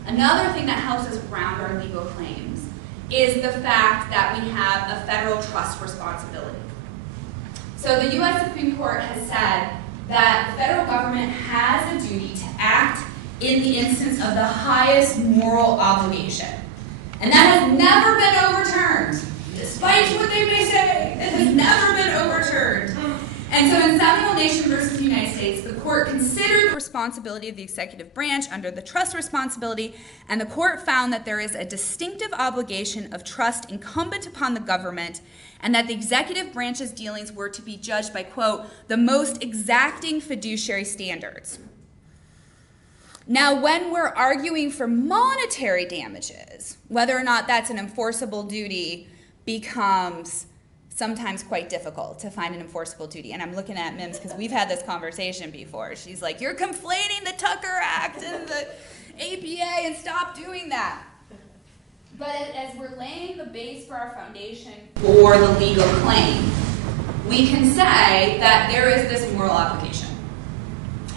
Another thing that helps us ground our legal claims is the fact that we have a federal trust responsibility. So the U.S. Supreme Court has said that the federal government has a duty to act in the instance of the highest moral obligation. And that has never been overturned. Despite what they may say, it has never been overturned. And so in Seminole Nation versus United States, the court considered the responsibility of the executive branch under the trust responsibility, and the court found that there is a distinctive obligation of trust incumbent upon the government, and that the executive branch's dealings were to be judged by, quote, the most exacting fiduciary standards. Now, when we're arguing for monetary damages, whether or not that's an enforceable duty becomes sometimes quite difficult to find an enforceable duty. And I'm looking at Mims because we've had this conversation before. She's like, you're conflating the Tucker Act and the APA and stop doing that. But as we're laying the base for our foundation for the legal claim, we can say that there is this moral obligation.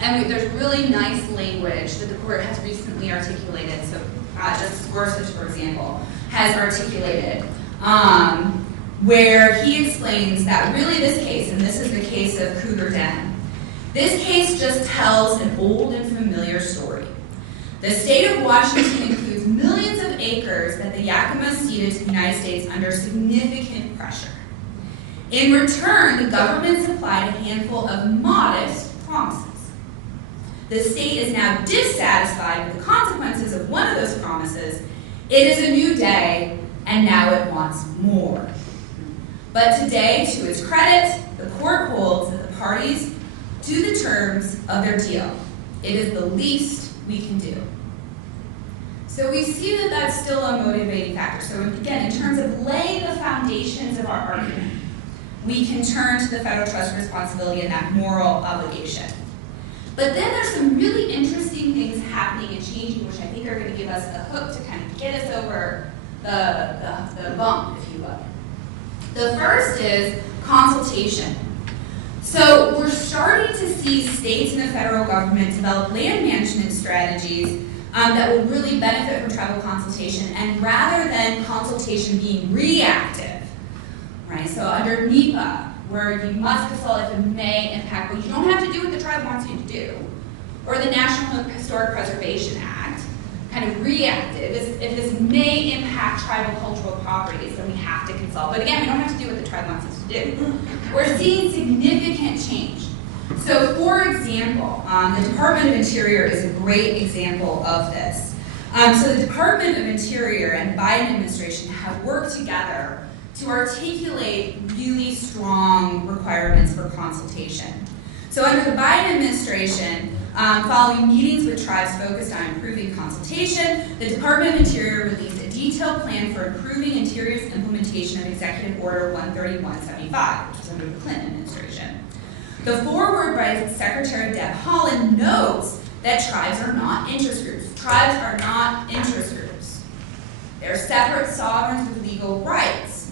And there's really nice language that the court has recently articulated. So Justice Gorsuch, for example, has articulated where he explains that really this case, and this is the case of Cougar Den, this case just tells an old and familiar story. The state of Washington includes millions of acres that the Yakima ceded to the United States under significant pressure. In return, the government supplied a handful of modest promises. The state is now dissatisfied with the consequences of one of those promises. It is a new day, and now it wants more. But today, to its credit, the court holds that the parties do the terms of their deal. It is the least we can do. So we see that that's still a motivating factor. So again, in terms of laying the foundations of our argument, we can turn to the federal trust responsibility and that moral obligation. But then there's some really interesting things happening and changing, which I think are going to give us the hook to kind of get us over the bump, if you will. The first is consultation. So we're starting to see states and the federal government develop land management strategies that will really benefit from tribal consultation, and rather than consultation being reactive, right? So under NEPA, where you must consult if it may impact, but you don't have to do what the tribe wants you to do, or the National Historic Preservation Act, kind of reactive, if this may impact tribal cultural properties, then we have to consult. But again, we don't have to do what the tribe wants us to do. We're seeing significant change. So for example, the Department of Interior is a great example of this. So the Department of Interior and the Biden administration have worked together to articulate really strong requirements for consultation. So under the Biden administration, following meetings with tribes focused on improving consultation, the Department of Interior released a detailed plan for improving Interior's implementation of Executive Order 13175, which was under the Clinton administration. The foreword by Secretary Deb Haaland notes that tribes are not interest groups. Tribes are not interest groups. They're separate sovereigns with legal rights.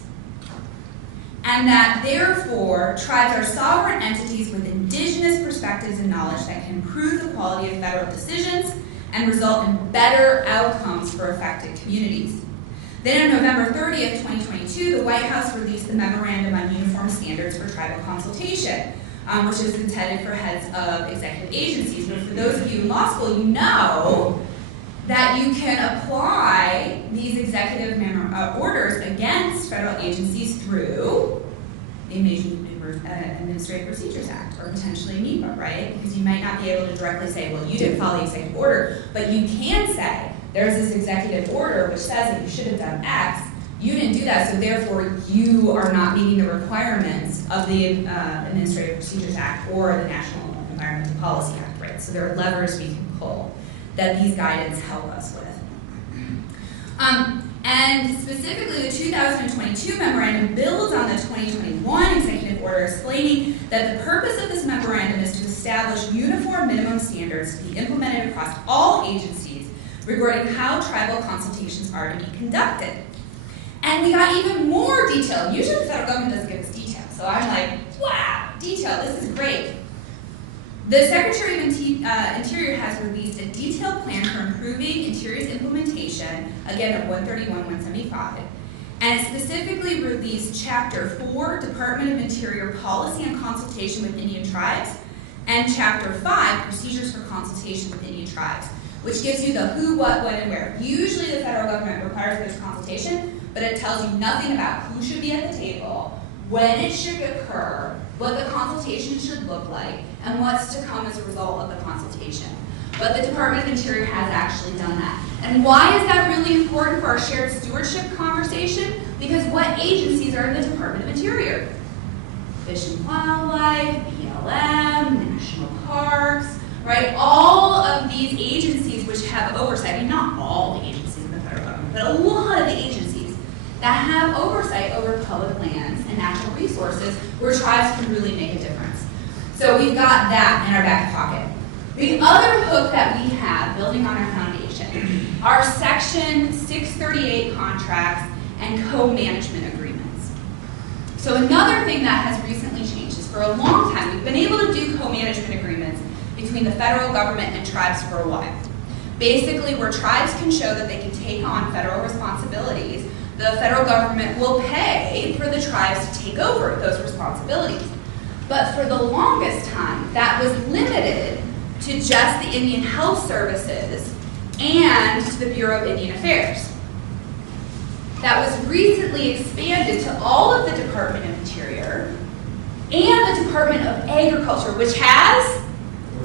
And that therefore, tribes are sovereign entities with indigenous perspectives and knowledge that can improve the quality of federal decisions and result in better outcomes for affected communities. Then on November 30th, 2022, the White House released the Memorandum on Uniform Standards for Tribal Consultation, which is intended for heads of executive agencies. But for those of you in law school, you know that you can apply these executive orders against federal agencies through the Administrative Procedures Act, or potentially NEPA, right? Because you might not be able to directly say, well, you didn't follow the executive order, but you can say, there's this executive order which says that you should have done X, you didn't do that, so therefore you are not meeting the requirements of the Administrative Procedures Act or the National Environmental Policy Act, right? So there are levers we can pull that these guidance help us with. And specifically, the 2022 memorandum builds on the 2021 executive order, explaining that the purpose of this memorandum is to establish uniform minimum standards to be implemented across all agencies regarding how tribal consultations are to be conducted. And we got even more detail. Usually the federal government doesn't give us detail. So I'm like, wow, detail, this is great. The Secretary of Interior has released a detailed plan for improving Interior's implementation, again at 131-175, and it specifically released Chapter 4, Department of Interior Policy on Consultation with Indian Tribes, and Chapter 5, Procedures for Consultation with Indian Tribes, which gives you the who, what, when, and where. Usually the federal government requires there's consultation, but it tells you nothing about who should be at the table, when it should occur, what the consultation should look like, and what's to come as a result of the consultation. But the Department of Interior has actually done that. And why is that really important for our shared stewardship conversation? Because what agencies are in the Department of Interior? Fish and Wildlife, BLM, National Parks, right? All of these agencies which have oversight, I mean, not all the agencies in the federal government, but a lot of the agencies that have oversight over public lands and natural resources where tribes can really make a difference. So we've got that in our back pocket. The other hook that we have, building on our foundation, are Section 638 contracts and co-management agreements. So another thing that has recently changed is for a long time, we've been able to do co-management agreements between the federal government and tribes for a while. Basically, where tribes can show that they can take on federal responsibilities, the federal government will pay for the tribes to take over those responsibilities. But for the longest time, that was limited to just the Indian Health Services and to the Bureau of Indian Affairs. That was recently expanded to all of the Department of Interior and the Department of Agriculture, which has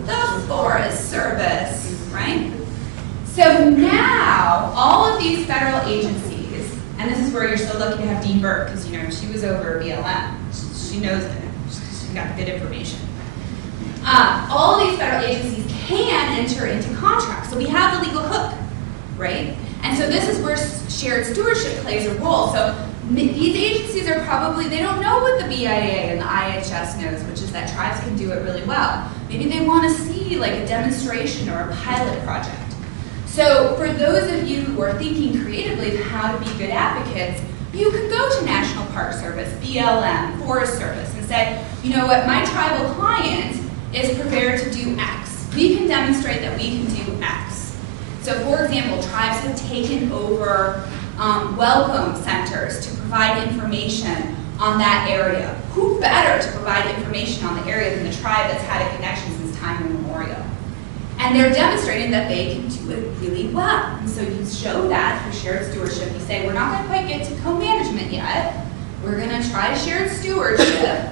the Forest Service, right? So now, all of these federal agencies, and this is where you're so lucky to have Dean Burke, because you know she was over BLM. She knows it. She's got good information. All of these federal agencies can enter into contracts. So we have the legal hook, right? And so this is where shared stewardship plays a role. So these agencies are probably, they don't know what the BIA and the IHS knows, which is that tribes can do it really well. Maybe they want to see like a demonstration or a pilot project. So for those of you who are thinking creatively of how to be good advocates, you can go to National Park Service, BLM, Forest Service, and say, you know what, my tribal client is prepared to do X. We can demonstrate that we can do X. So for example, tribes have taken over welcome centers to provide information on that area. Who better to provide information on the area than the tribe that's had a connection since time immemorial? And they're demonstrating that they can do it really well. And so you show that for shared stewardship. You say, we're not going to quite get to co-management yet. We're going to try shared stewardship,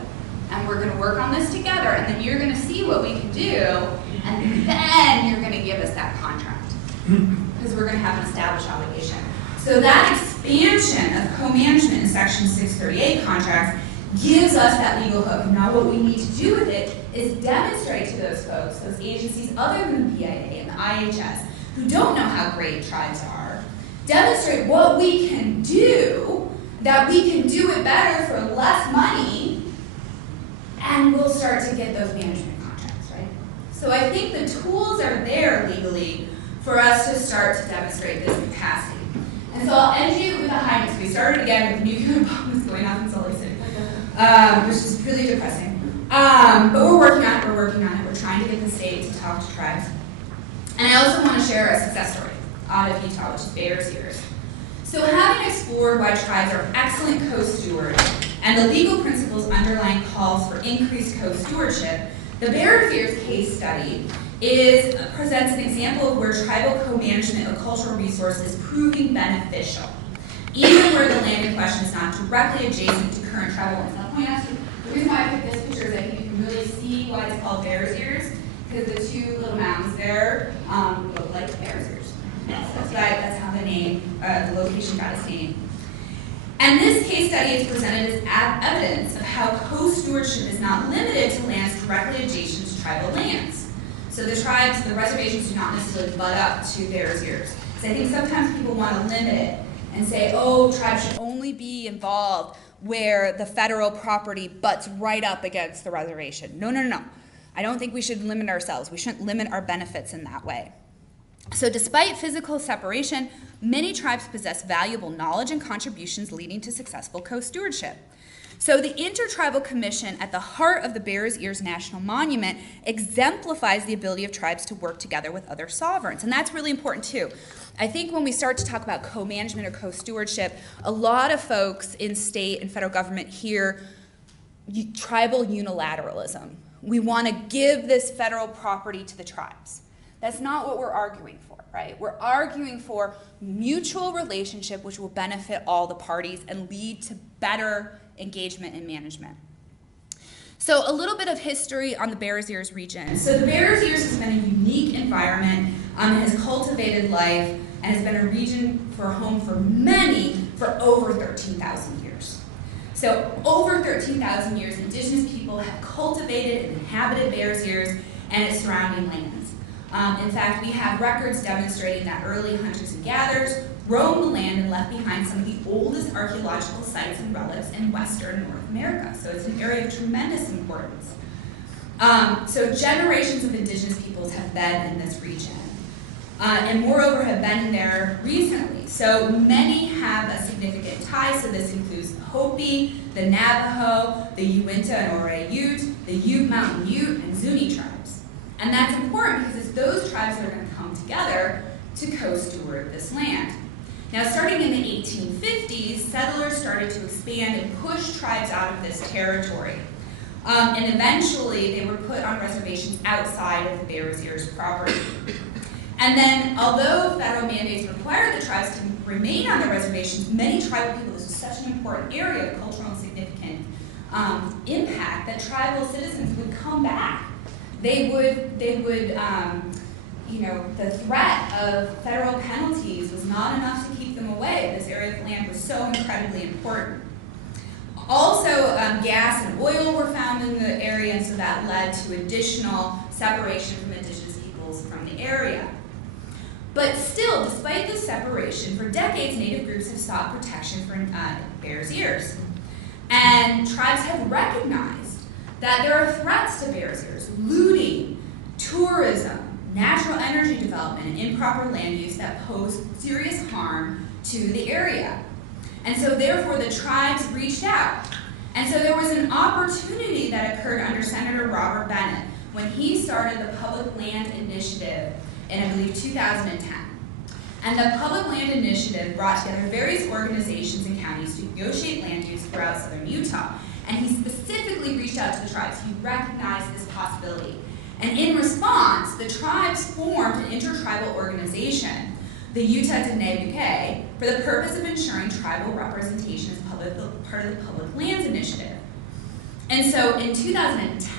and we're going to work on this together, and then you're going to see what we can do, and then you're going to give us that contract, because we're going to have an established obligation. So that expansion of co-management in Section 638 contracts gives us that legal hook. Now what we need to do with it is demonstrate to those folks, those agencies other than the BIA and the IHS, who don't know how great tribes are, demonstrate what we can do, that we can do it better for less money, and we'll start to get those management contracts, right? So I think the tools are there legally for us to start to demonstrate this capacity. And so I'll end you with a high note. We started again with nuclear bombs going off in Salt Lake City, which is really depressing. But we're working on it. We're trying to get the state to talk to tribes. And I also want to share a success story out of Utah, which is Bears Ears. So having explored why tribes are excellent co-stewards and the legal principles underlying calls for increased co-stewardship, the Bears Ears case study presents an example of where tribal co-management of cultural resources is proving beneficial, even where the land in question is not directly adjacent to current tribal lands. I'll point out to you, the reason why I picked this picture is that you can really see why it's called Bears Ears, because the two little mountains there look like Bears Ears. That's how the location got its name. And this case study is presented as evidence of how co-stewardship is not limited to lands directly adjacent to tribal lands. So the tribes, the reservations do not necessarily butt up to Bears Ears. So I think sometimes people want to limit it and say, oh, tribes should only be involved where the federal property butts right up against the reservation. No. I don't think we should limit ourselves. We shouldn't limit our benefits in that way. So despite physical separation, many tribes possess valuable knowledge and contributions leading to successful co-stewardship. So the Intertribal Commission at the heart of the Bears Ears National Monument exemplifies the ability of tribes to work together with other sovereigns, and that's really important too. I think when we start to talk about co-management or co-stewardship, a lot of folks in state and federal government hear tribal unilateralism. We want to give this federal property to the tribes. That's not what we're arguing for, right? We're arguing for mutual relationship which will benefit all the parties and lead to better engagement and management. So a little bit of history on the Bears Ears region. So the Bears Ears has been a unique environment, has cultivated life, and has been a region for home for many for over 13,000 years. So over 13,000 years, Indigenous people have cultivated and inhabited Bears Ears, and its surrounding lands. In fact, we have records demonstrating that early hunters and gatherers roamed the land and left behind some of the oldest archaeological sites and relics in Western North America. So it's an area of tremendous importance. So generations of indigenous peoples have been in this region, and moreover have been there recently. So many have a significant tie, so this includes the Hopi, the Navajo, the Uinta and Ouray Ute, the Ute Mountain Ute, and Zuni tribes. And that's important because it's those tribes that are going to come together to co-steward this land. Now, starting in the 1850s, settlers started to expand and push tribes out of this territory. And eventually, they were put on reservations outside of the Bears Ears property. And then, although federal mandates required the tribes to remain on the reservations, many tribal people, this is such an important area of cultural and significant impact, that tribal citizens would come back. They would the threat of federal penalties was not enough to keep them away. This area of land was so incredibly important. Also, gas and oil were found in the area, and so that led to additional separation from indigenous peoples from the area. But still, despite this separation, for decades, Native groups have sought protection from Bears Ears. And tribes have recognized that there are threats to Bears Ears: looting, tourism, natural energy development, and improper land use that pose serious harm to the area. And so therefore the tribes reached out. And so there was an opportunity that occurred under Senator Robert Bennett when he started the Public Land Initiative in, I believe, 2010. And the Public Land Initiative brought together various organizations and counties to negotiate land use throughout southern Utah. And he specifically reached out to the tribes. He recognized this possibility. And in response, the tribes formed an intertribal organization, the Utah Dene Buke, for the purpose of ensuring tribal representation as part of the Public Lands Initiative. And so in 2010,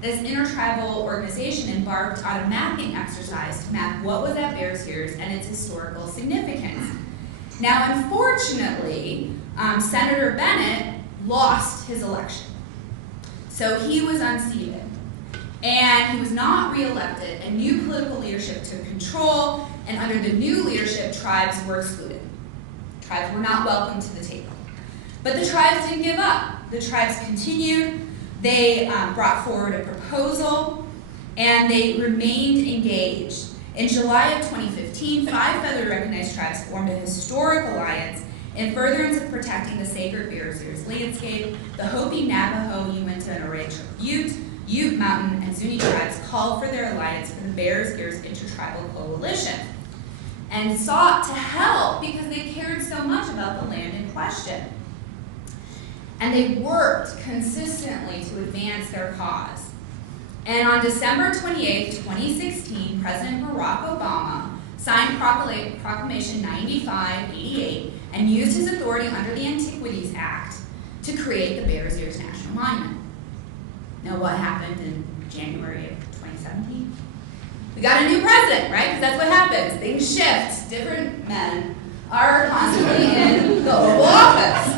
this intertribal organization embarked on a mapping exercise to map what was at Bears Ears and its historical significance. Now, unfortunately, Senator Bennett lost his election. So he was unseated. And he was not reelected, and new political leadership took control, and under the new leadership, tribes were excluded. Tribes were not welcome to the table. But the tribes didn't give up. The tribes continued. They brought forward a proposal, and they remained engaged. In July of 2015, 5 federally recognized tribes formed a historic alliance in furtherance of protecting the sacred Bears Ears landscape. The Hopi, Navajo, Uinta, and Ouray Ute Mountain, and Zuni tribes called for their alliance for the Bears Ears Intertribal Coalition and sought to help because they cared so much about the land in question. And they worked consistently to advance their cause. And on December 28, 2016, President Barack Obama signed Proclamation 9588 and used his authority under the Antiquities Act to create the Bears Ears National Monument. Now, what happened in January of 2017? We got a new president, right? Because that's what happens. Things shift. Different men are constantly in the Oval Office.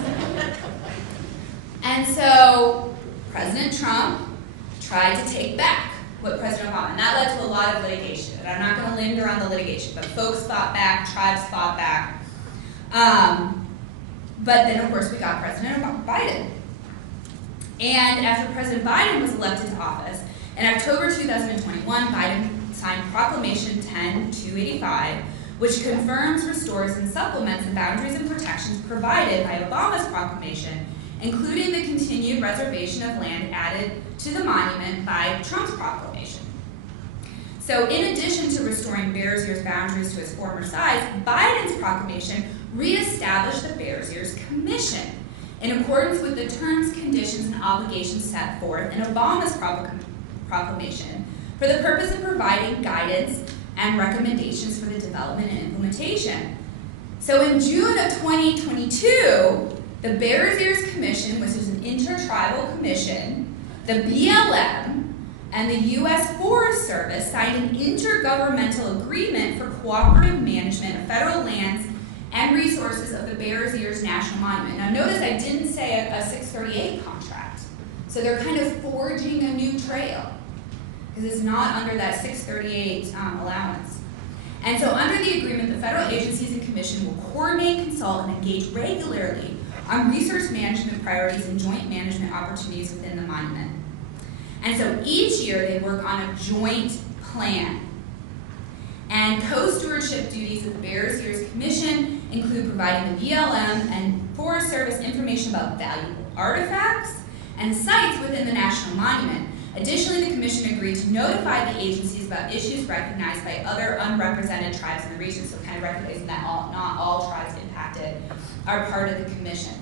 And so President Trump tried to take back what President Obama, and that led to a lot of litigation. And I'm not going to linger on the litigation, but folks fought back, tribes fought back. But then, of course, we got President Biden. And after President Biden was elected to office, in October 2021, Biden signed Proclamation 10285, which confirms, restores, and supplements the boundaries and protections provided by Obama's proclamation, including the continued reservation of land added to the monument by Trump's proclamation. So in addition to restoring Bears Ears boundaries to its former size, Biden's proclamation reestablished the Bears Ears Commission in accordance with the terms, conditions, and obligations set forth in Obama's proclamation for the purpose of providing guidance and recommendations for the development and implementation. So in June of 2022, the Bears Ears Commission, which is an intertribal commission, the BLM, and the U.S. Forest Service signed an intergovernmental agreement for cooperative management of federal lands and resources of the Bears Ears National Monument. Now notice I didn't say a 638 contract. So they're kind of forging a new trail. because it's not under that 638 allowance. And so under the agreement, the federal agencies and commission will coordinate, consult, and engage regularly on resource management priorities and joint management opportunities within the monument. And so each year they work on a joint plan. And co-stewardship duties of the Bears Ears Commission include providing the BLM and Forest Service information about valuable artifacts and sites within the National Monument. Additionally, the Commission agreed to notify the agencies about issues recognized by other unrepresented tribes in the region, so kind of recognizing that not all tribes impacted are part of the Commission.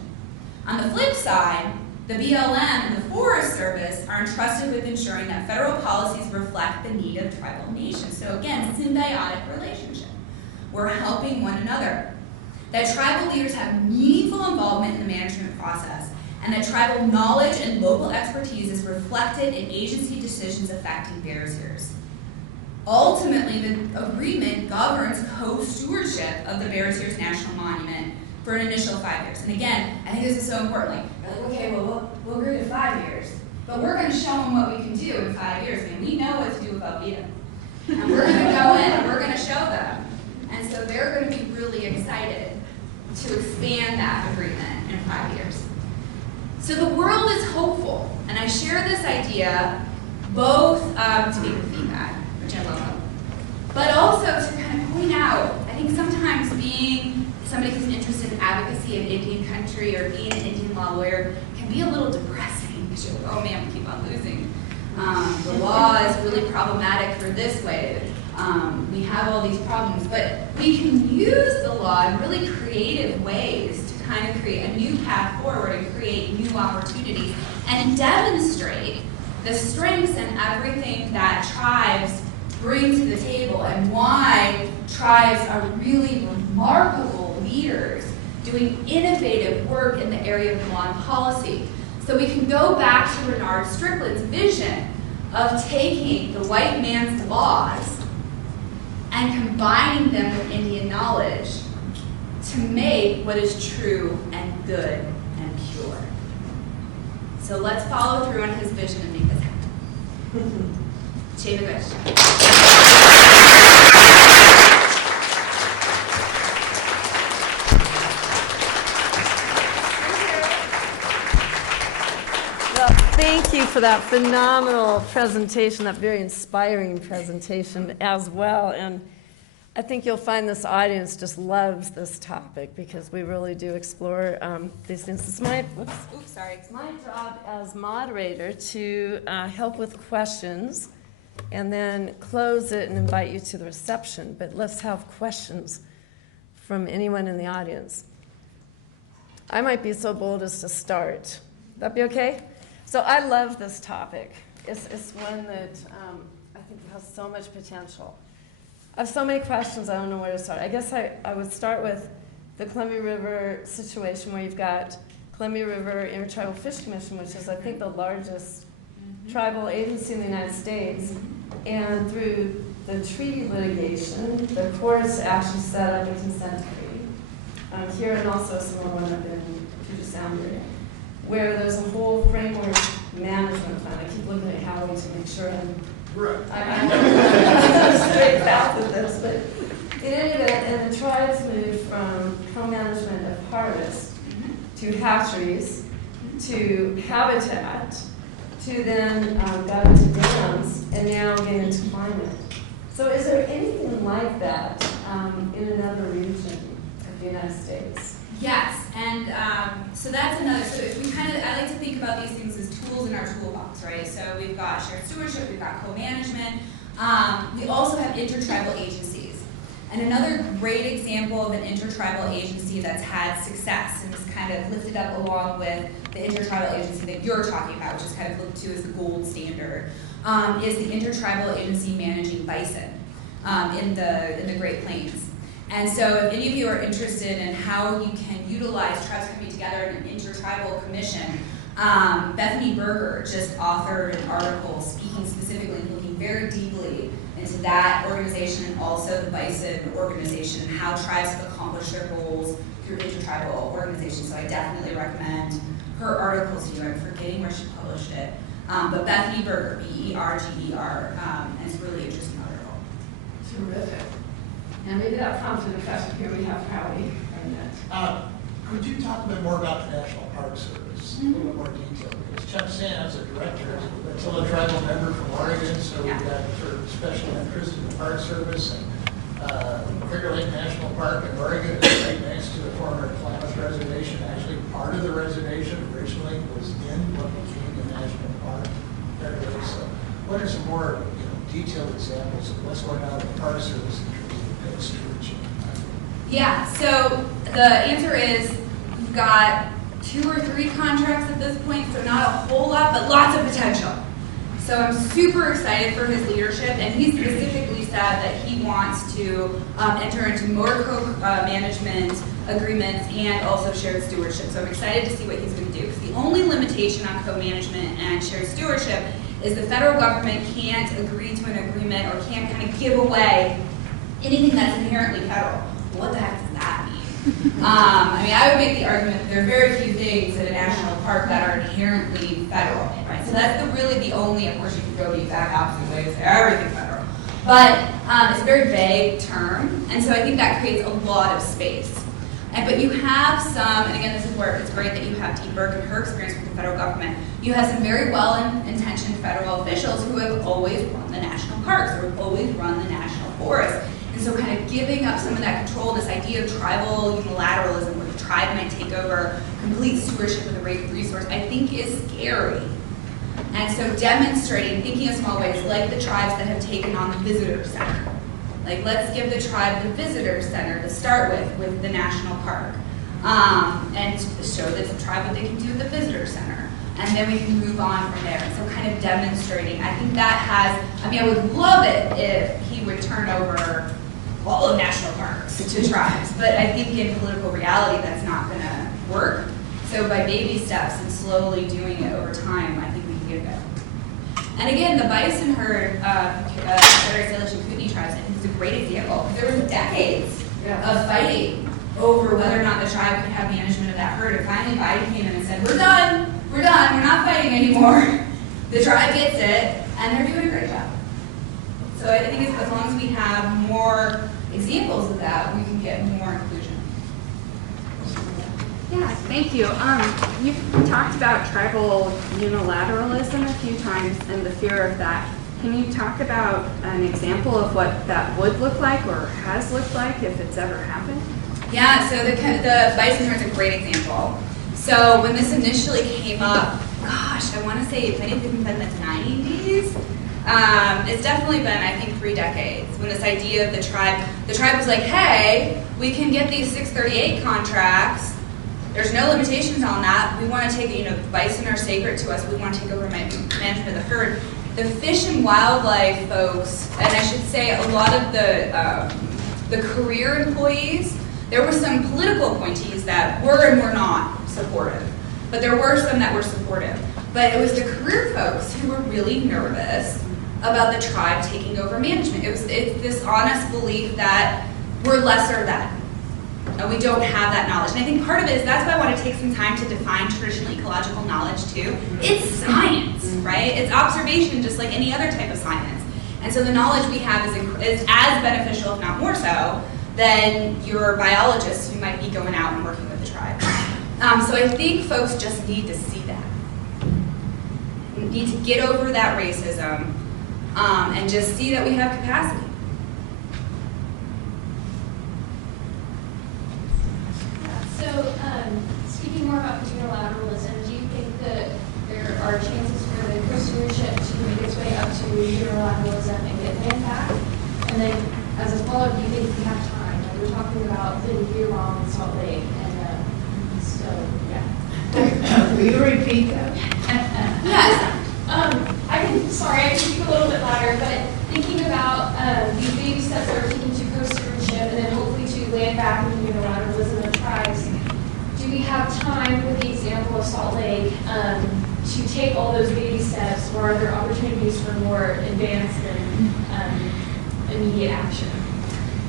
On the flip side, the BLM and the Forest Service are entrusted with ensuring that federal policies reflect the need of tribal nations. So again, symbiotic relationship. We're helping one another. That tribal leaders have meaningful involvement in the management process, and that tribal knowledge and local expertise is reflected in agency decisions affecting Bears Ears. Ultimately, the agreement governs co-stewardship of the Bears Ears National Monument for an initial 5 years. And again, I think this is so important. Like, okay, well, we'll agree to 5 years, but we're going to show them what we can do in 5 years. I mean, we know what to do with Alvita. And we're going to go in and we're going to show them. And so they're going to be really excited to expand that agreement in 5 years. So the world is hopeful, and I share this idea both to give feedback, which I love, but also to kind of point out, I think sometimes being somebody who's interested in advocacy of Indian country or being an Indian law lawyer can be a little depressing because you're like, oh man, we keep on losing. The law is really problematic for this way. We have all these problems, but we can use the law in really creative ways to kind of create a new path forward and create new opportunities and demonstrate the strengths and everything that tribes bring to the table and why tribes are really remarkable leaders doing innovative work in the area of law and policy. So we can go back to Rennard Strickland's vision of taking the white man's laws and combining them with Indian knowledge to make what is true and good and pure. So let's follow through on his vision and make this happen. Chain of Thank you for that phenomenal presentation, that very inspiring presentation as well. And I think you'll find this audience just loves this topic because we really do explore these things. It's my job as moderator to help with questions and then close it and invite you to the reception. But let's have questions from anyone in the audience. I might be so bold as to start. That be okay? So I love this topic. It's one that I think has so much potential. I have so many questions, I don't know where to start. I guess I would start with the Columbia River situation where you've got Columbia River Intertribal Fish Commission, which is, I think, the largest tribal agency in the United States. And through the treaty litigation, the courts actually set up a consent decree here and also a similar one up in Puget Sound area, where there's a whole framework management plan. I keep looking at Howie to make sure I'm straight path with this. But in any event, and the tribes moved from co-management of harvest to hatcheries to habitat to then got into dams and now get into climate. So is there anything like that in another region of the United States? Yes, and so that's another, so if we I like to think about these things as tools in our toolbox, right? So we've got shared stewardship, we've got co-management. We also have intertribal agencies. And another great example of an intertribal agency that's had success and is kind of lifted up along with the intertribal agency that you're talking about, which is kind of looked to as the gold standard, is the intertribal agency managing bison in the Great Plains. And so if any of you are interested in how you can utilize tribes coming together in an intertribal commission, Bethany Berger just authored an article speaking specifically, looking very deeply into that organization and also the bison organization and how tribes have accomplished their goals through intertribal organizations. So I definitely recommend her article to you. I'm forgetting where she published it. But Beth Eberger, B-E-R-G-E-R, and it's a really interesting article. Terrific. And maybe that prompted a question. Here we have Howie. Could you talk a bit more about the National Park Service, a little bit more detail? Because Chuck Sands, a director, is still a tribal member from Oregon, so we've got sort of special interest in the Park Service. And Clear Lake National Park in Oregon is right next to the former Klamath Reservation. Actually, part of the reservation originally was in what became the National Park. So, what are some more detailed examples of what's going on in the Park Service in terms of pet stewardship? Yeah, so the answer is we've got 2 or 3 contracts at this point, so not a whole lot, but lots of potential. So I'm super excited for his leadership, and he specifically said that he wants to enter into more co-management agreements and also shared stewardship. So I'm excited to see what he's going to do. Because the only limitation on co-management and shared stewardship is the federal government can't agree to an agreement or can't kind of give away anything that's inherently federal. What the heck does that mean? I mean, I would make the argument that there are very few things in a national park that are inherently federal, right? So that's really the only, of course, you can go the exact opposite way and say everything federal. But it's a very vague term, and so I think that creates a lot of space. But you have some, and again, this is where it's great that you have Dee Burke and her experience with the federal government. You have some very well-intentioned federal officials who have always run the national parks or have always run the national forests. And so kind of giving up some of that control, this idea of tribal unilateralism where the tribe might take over complete stewardship of the resource, I think is scary. And so demonstrating, thinking of small ways, like the tribes that have taken on the visitor center. Like, let's give the tribe the visitor center to start with the national park. And show the tribe what they can do at the visitor center. And then we can move on from there. And so kind of demonstrating. I think that has, I mean, I would love it if he would turn over all of national parks to tribes. But I think in political reality, that's not going to work. So by baby steps and slowly doing it over time, I think we can get there. And again, the bison herd, Prairie Salish and Kootenai tribes, I think is a great example. There was decades of fighting over whether or not the tribe could have management of that herd. And finally, Biden came in and said, we're done, we're not fighting anymore. The tribe gets it, and they're doing a great job. So I think as long as we have more examples of that, we can get more inclusion. Yeah, thank you. You've talked about tribal unilateralism a few times and the fear of that. Can you talk about an example of what that would look like or has looked like if it's ever happened? Yeah, so the bison herd is a great example. So when this initially came up, gosh, I want to say it might have been in the 90s. It's definitely been, I think, 3 decades when this idea of the tribe was like, hey, we can get these 638 contracts. There's no limitations on that. We want to take, the bison are sacred to us. We want to take over management of the herd. The fish and wildlife folks, and I should say a lot of the career employees, there were some political appointees that were and were not supportive. But there were some that were supportive. But it was the career folks who were really nervous about the tribe taking over management. It's this honest belief that we're lesser than. And we don't have that knowledge. And I think part of it is that's why I want to take some time to define traditional ecological knowledge too. It's science, right? It's observation just like any other type of science. And so the knowledge we have is as beneficial, if not more so, than your biologists who might be going out and working with the tribe. So I think folks just need to see that. We need to get over that racism and just see that we have capacity. So, speaking more about unilateralism, do you think that there are chances for the co-stewardship to make its way up to unilateralism and get land back? And then, as a follow-up, do you think we have time? Like, we're talking about the year-long in Salt Lake, and so, yeah. Will you repeat that? Yes. I can speak a little bit louder, but thinking about these baby steps that we're taking to co-stewardship and then hopefully to land back into unilateralism of tribes, do we have time with the example of Salt Lake to take all those baby steps, or are there opportunities for more advanced and immediate action?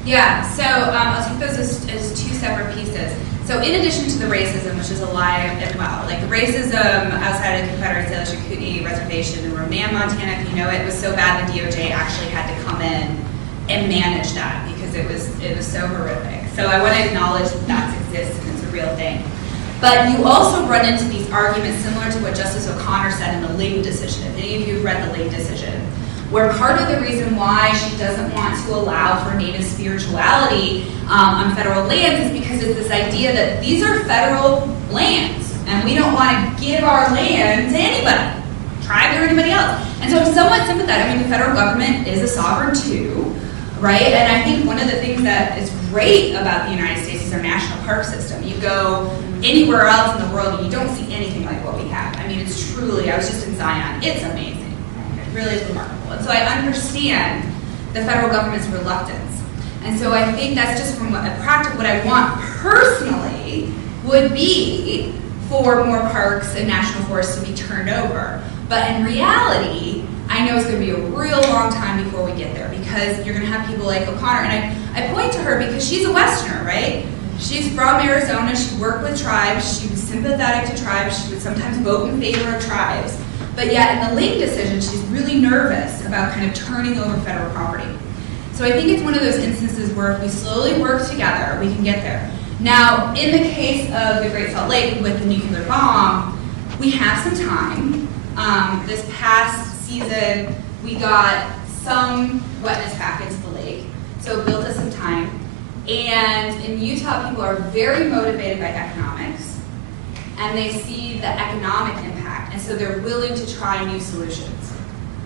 Yeah, so I'll take those as 2 separate pieces. So in addition to the racism, which is alive and well, like the racism outside of the Confederate the Cherokee Reservation in Roman, Montana, if you know it, was so bad the DOJ actually had to come in and manage that because it was so horrific. So I want to acknowledge that that exists and it's a real thing. But you also run into these arguments similar to what Justice O'Connor said in the Ling decision, if any of you have read the Ling decision, where part of the reason why she doesn't want to allow for Native spirituality on federal lands is because it's this idea that these are federal lands, and we don't want to give our land to anybody, tribe or anybody else. And so I'm somewhat sympathetic. I mean, the federal government is a sovereign too, right? And I think one of the things that is great about the United States is our national park system. You go anywhere else in the world and you don't see anything like what we have. I mean, it's truly, I was just in Zion, it's amazing. It really is remarkable. And so I understand the federal government's reluctance. And so I think that's just from what I want personally would be for more parks and national forests to be turned over. But in reality, I know it's going to be a real long time before we get there because you're going to have people like O'Connor. And I point to her because she's a Westerner, right? She's from Arizona. She worked with tribes. She was sympathetic to tribes. She would sometimes vote in favor of tribes. But yet in the Ling decision, she's really nervous about kind of turning over federal property. So I think it's one of those instances where if we slowly work together, we can get there. Now, in the case of the Great Salt Lake with the nuclear bomb, we have some time. This past season, we got some wetness back into the lake, so it built us some time. And in Utah, people are very motivated by economics, and they see the economic impact, and so they're willing to try new solutions.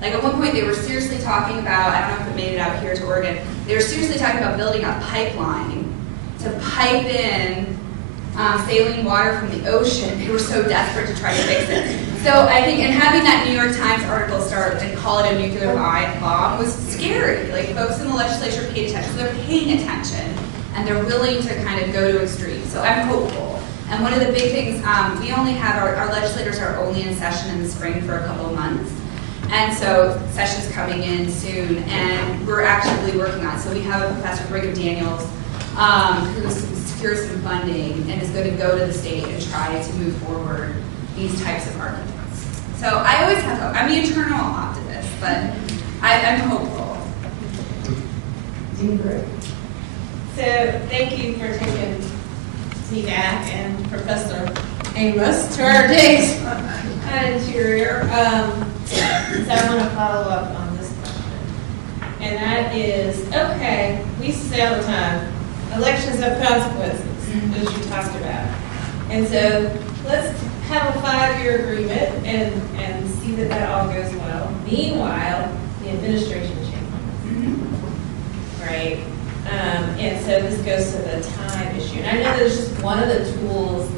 Like at one point, they were seriously talking about, I don't know if it made it out here to Oregon, they were seriously talking about building a pipeline to pipe in saline water from the ocean. They were so desperate to try to fix it. So I think, and having that New York Times article start and call it a nuclear bomb was scary. Like folks in the legislature paid attention. So they're paying attention, and they're willing to kind of go to extremes. So I'm hopeful. And one of the big things, we only have, our legislators are only in session in the spring for a couple of months. And so session's coming in soon, and we're actively working on it. So we have a Professor Brigham Daniels who's secured some funding and is going to go to the state and try to move forward these types of arguments. So I always have hope. I'm the eternal optimist, but I'm hopeful. Doing great. So thank you for taking me back and Professor Amos to our days at Interior. So I want to follow up on this question. And that is, okay, we used to say all the time, elections have consequences, as you talked about. And so let's have a 5-year agreement and see that that all goes well. Meanwhile, the administration changes, right? And so this goes to the time issue. And I know there's just one of the tools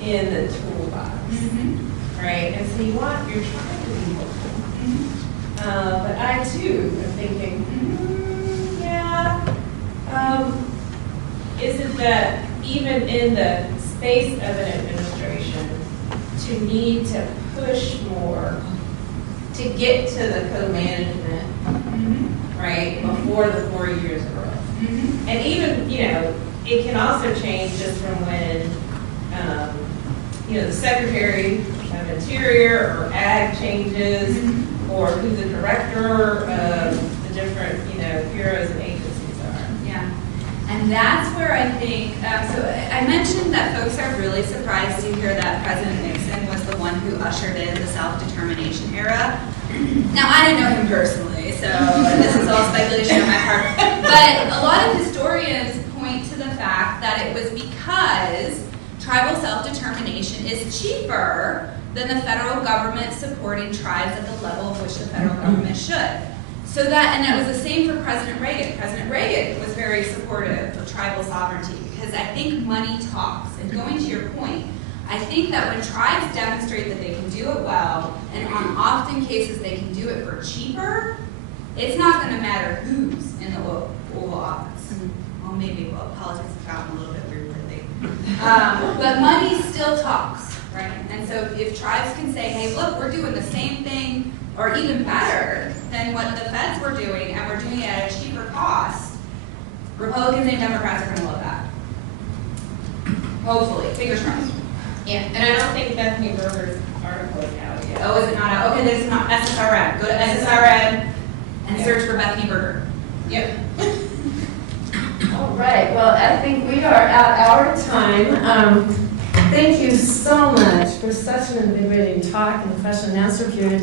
in the toolbox, right? And so you're trying to be hopeful. But I too am thinking, is it that even in the space of an administration to need to push more to get to the co-management, right, before the 4 years are up? And even, it can also change just from when, the Secretary of Interior or Ag changes, or who the director of the different, bureaus and agencies are. Yeah, and that's where I think, so I mentioned that folks are really surprised to hear that President Nixon was the one who ushered in the self-determination era. Now, I didn't know him personally, so this is all speculation on my part. But a lot of historians point to the fact that it was because tribal self-determination is cheaper than the federal government supporting tribes at the level of which the federal government should. So that, and that was the same for President Reagan. President Reagan was very supportive of tribal sovereignty because I think money talks. And going to your point, I think that when tribes demonstrate that they can do it well, and on often cases they can do it for cheaper, it's not going to matter who's in the Oval Office. Well, maybe, politics have gotten a little bit weird lately. But money still talks, right? And so if tribes can say, hey, look, we're doing the same thing, or even better than what the feds were doing, and we're doing it at a cheaper cost, Republicans and Democrats are going to love that. Hopefully, fingers crossed. Yeah, and I don't think Bethany Berger's article closed out yet. Oh, is it not out? Okay, this is not SSRN. Go to SSRN and search for Bethany Berger. Yep. All right, well, I think we are at our time. Thank you so much for such an invigorating talk and the question and answer period.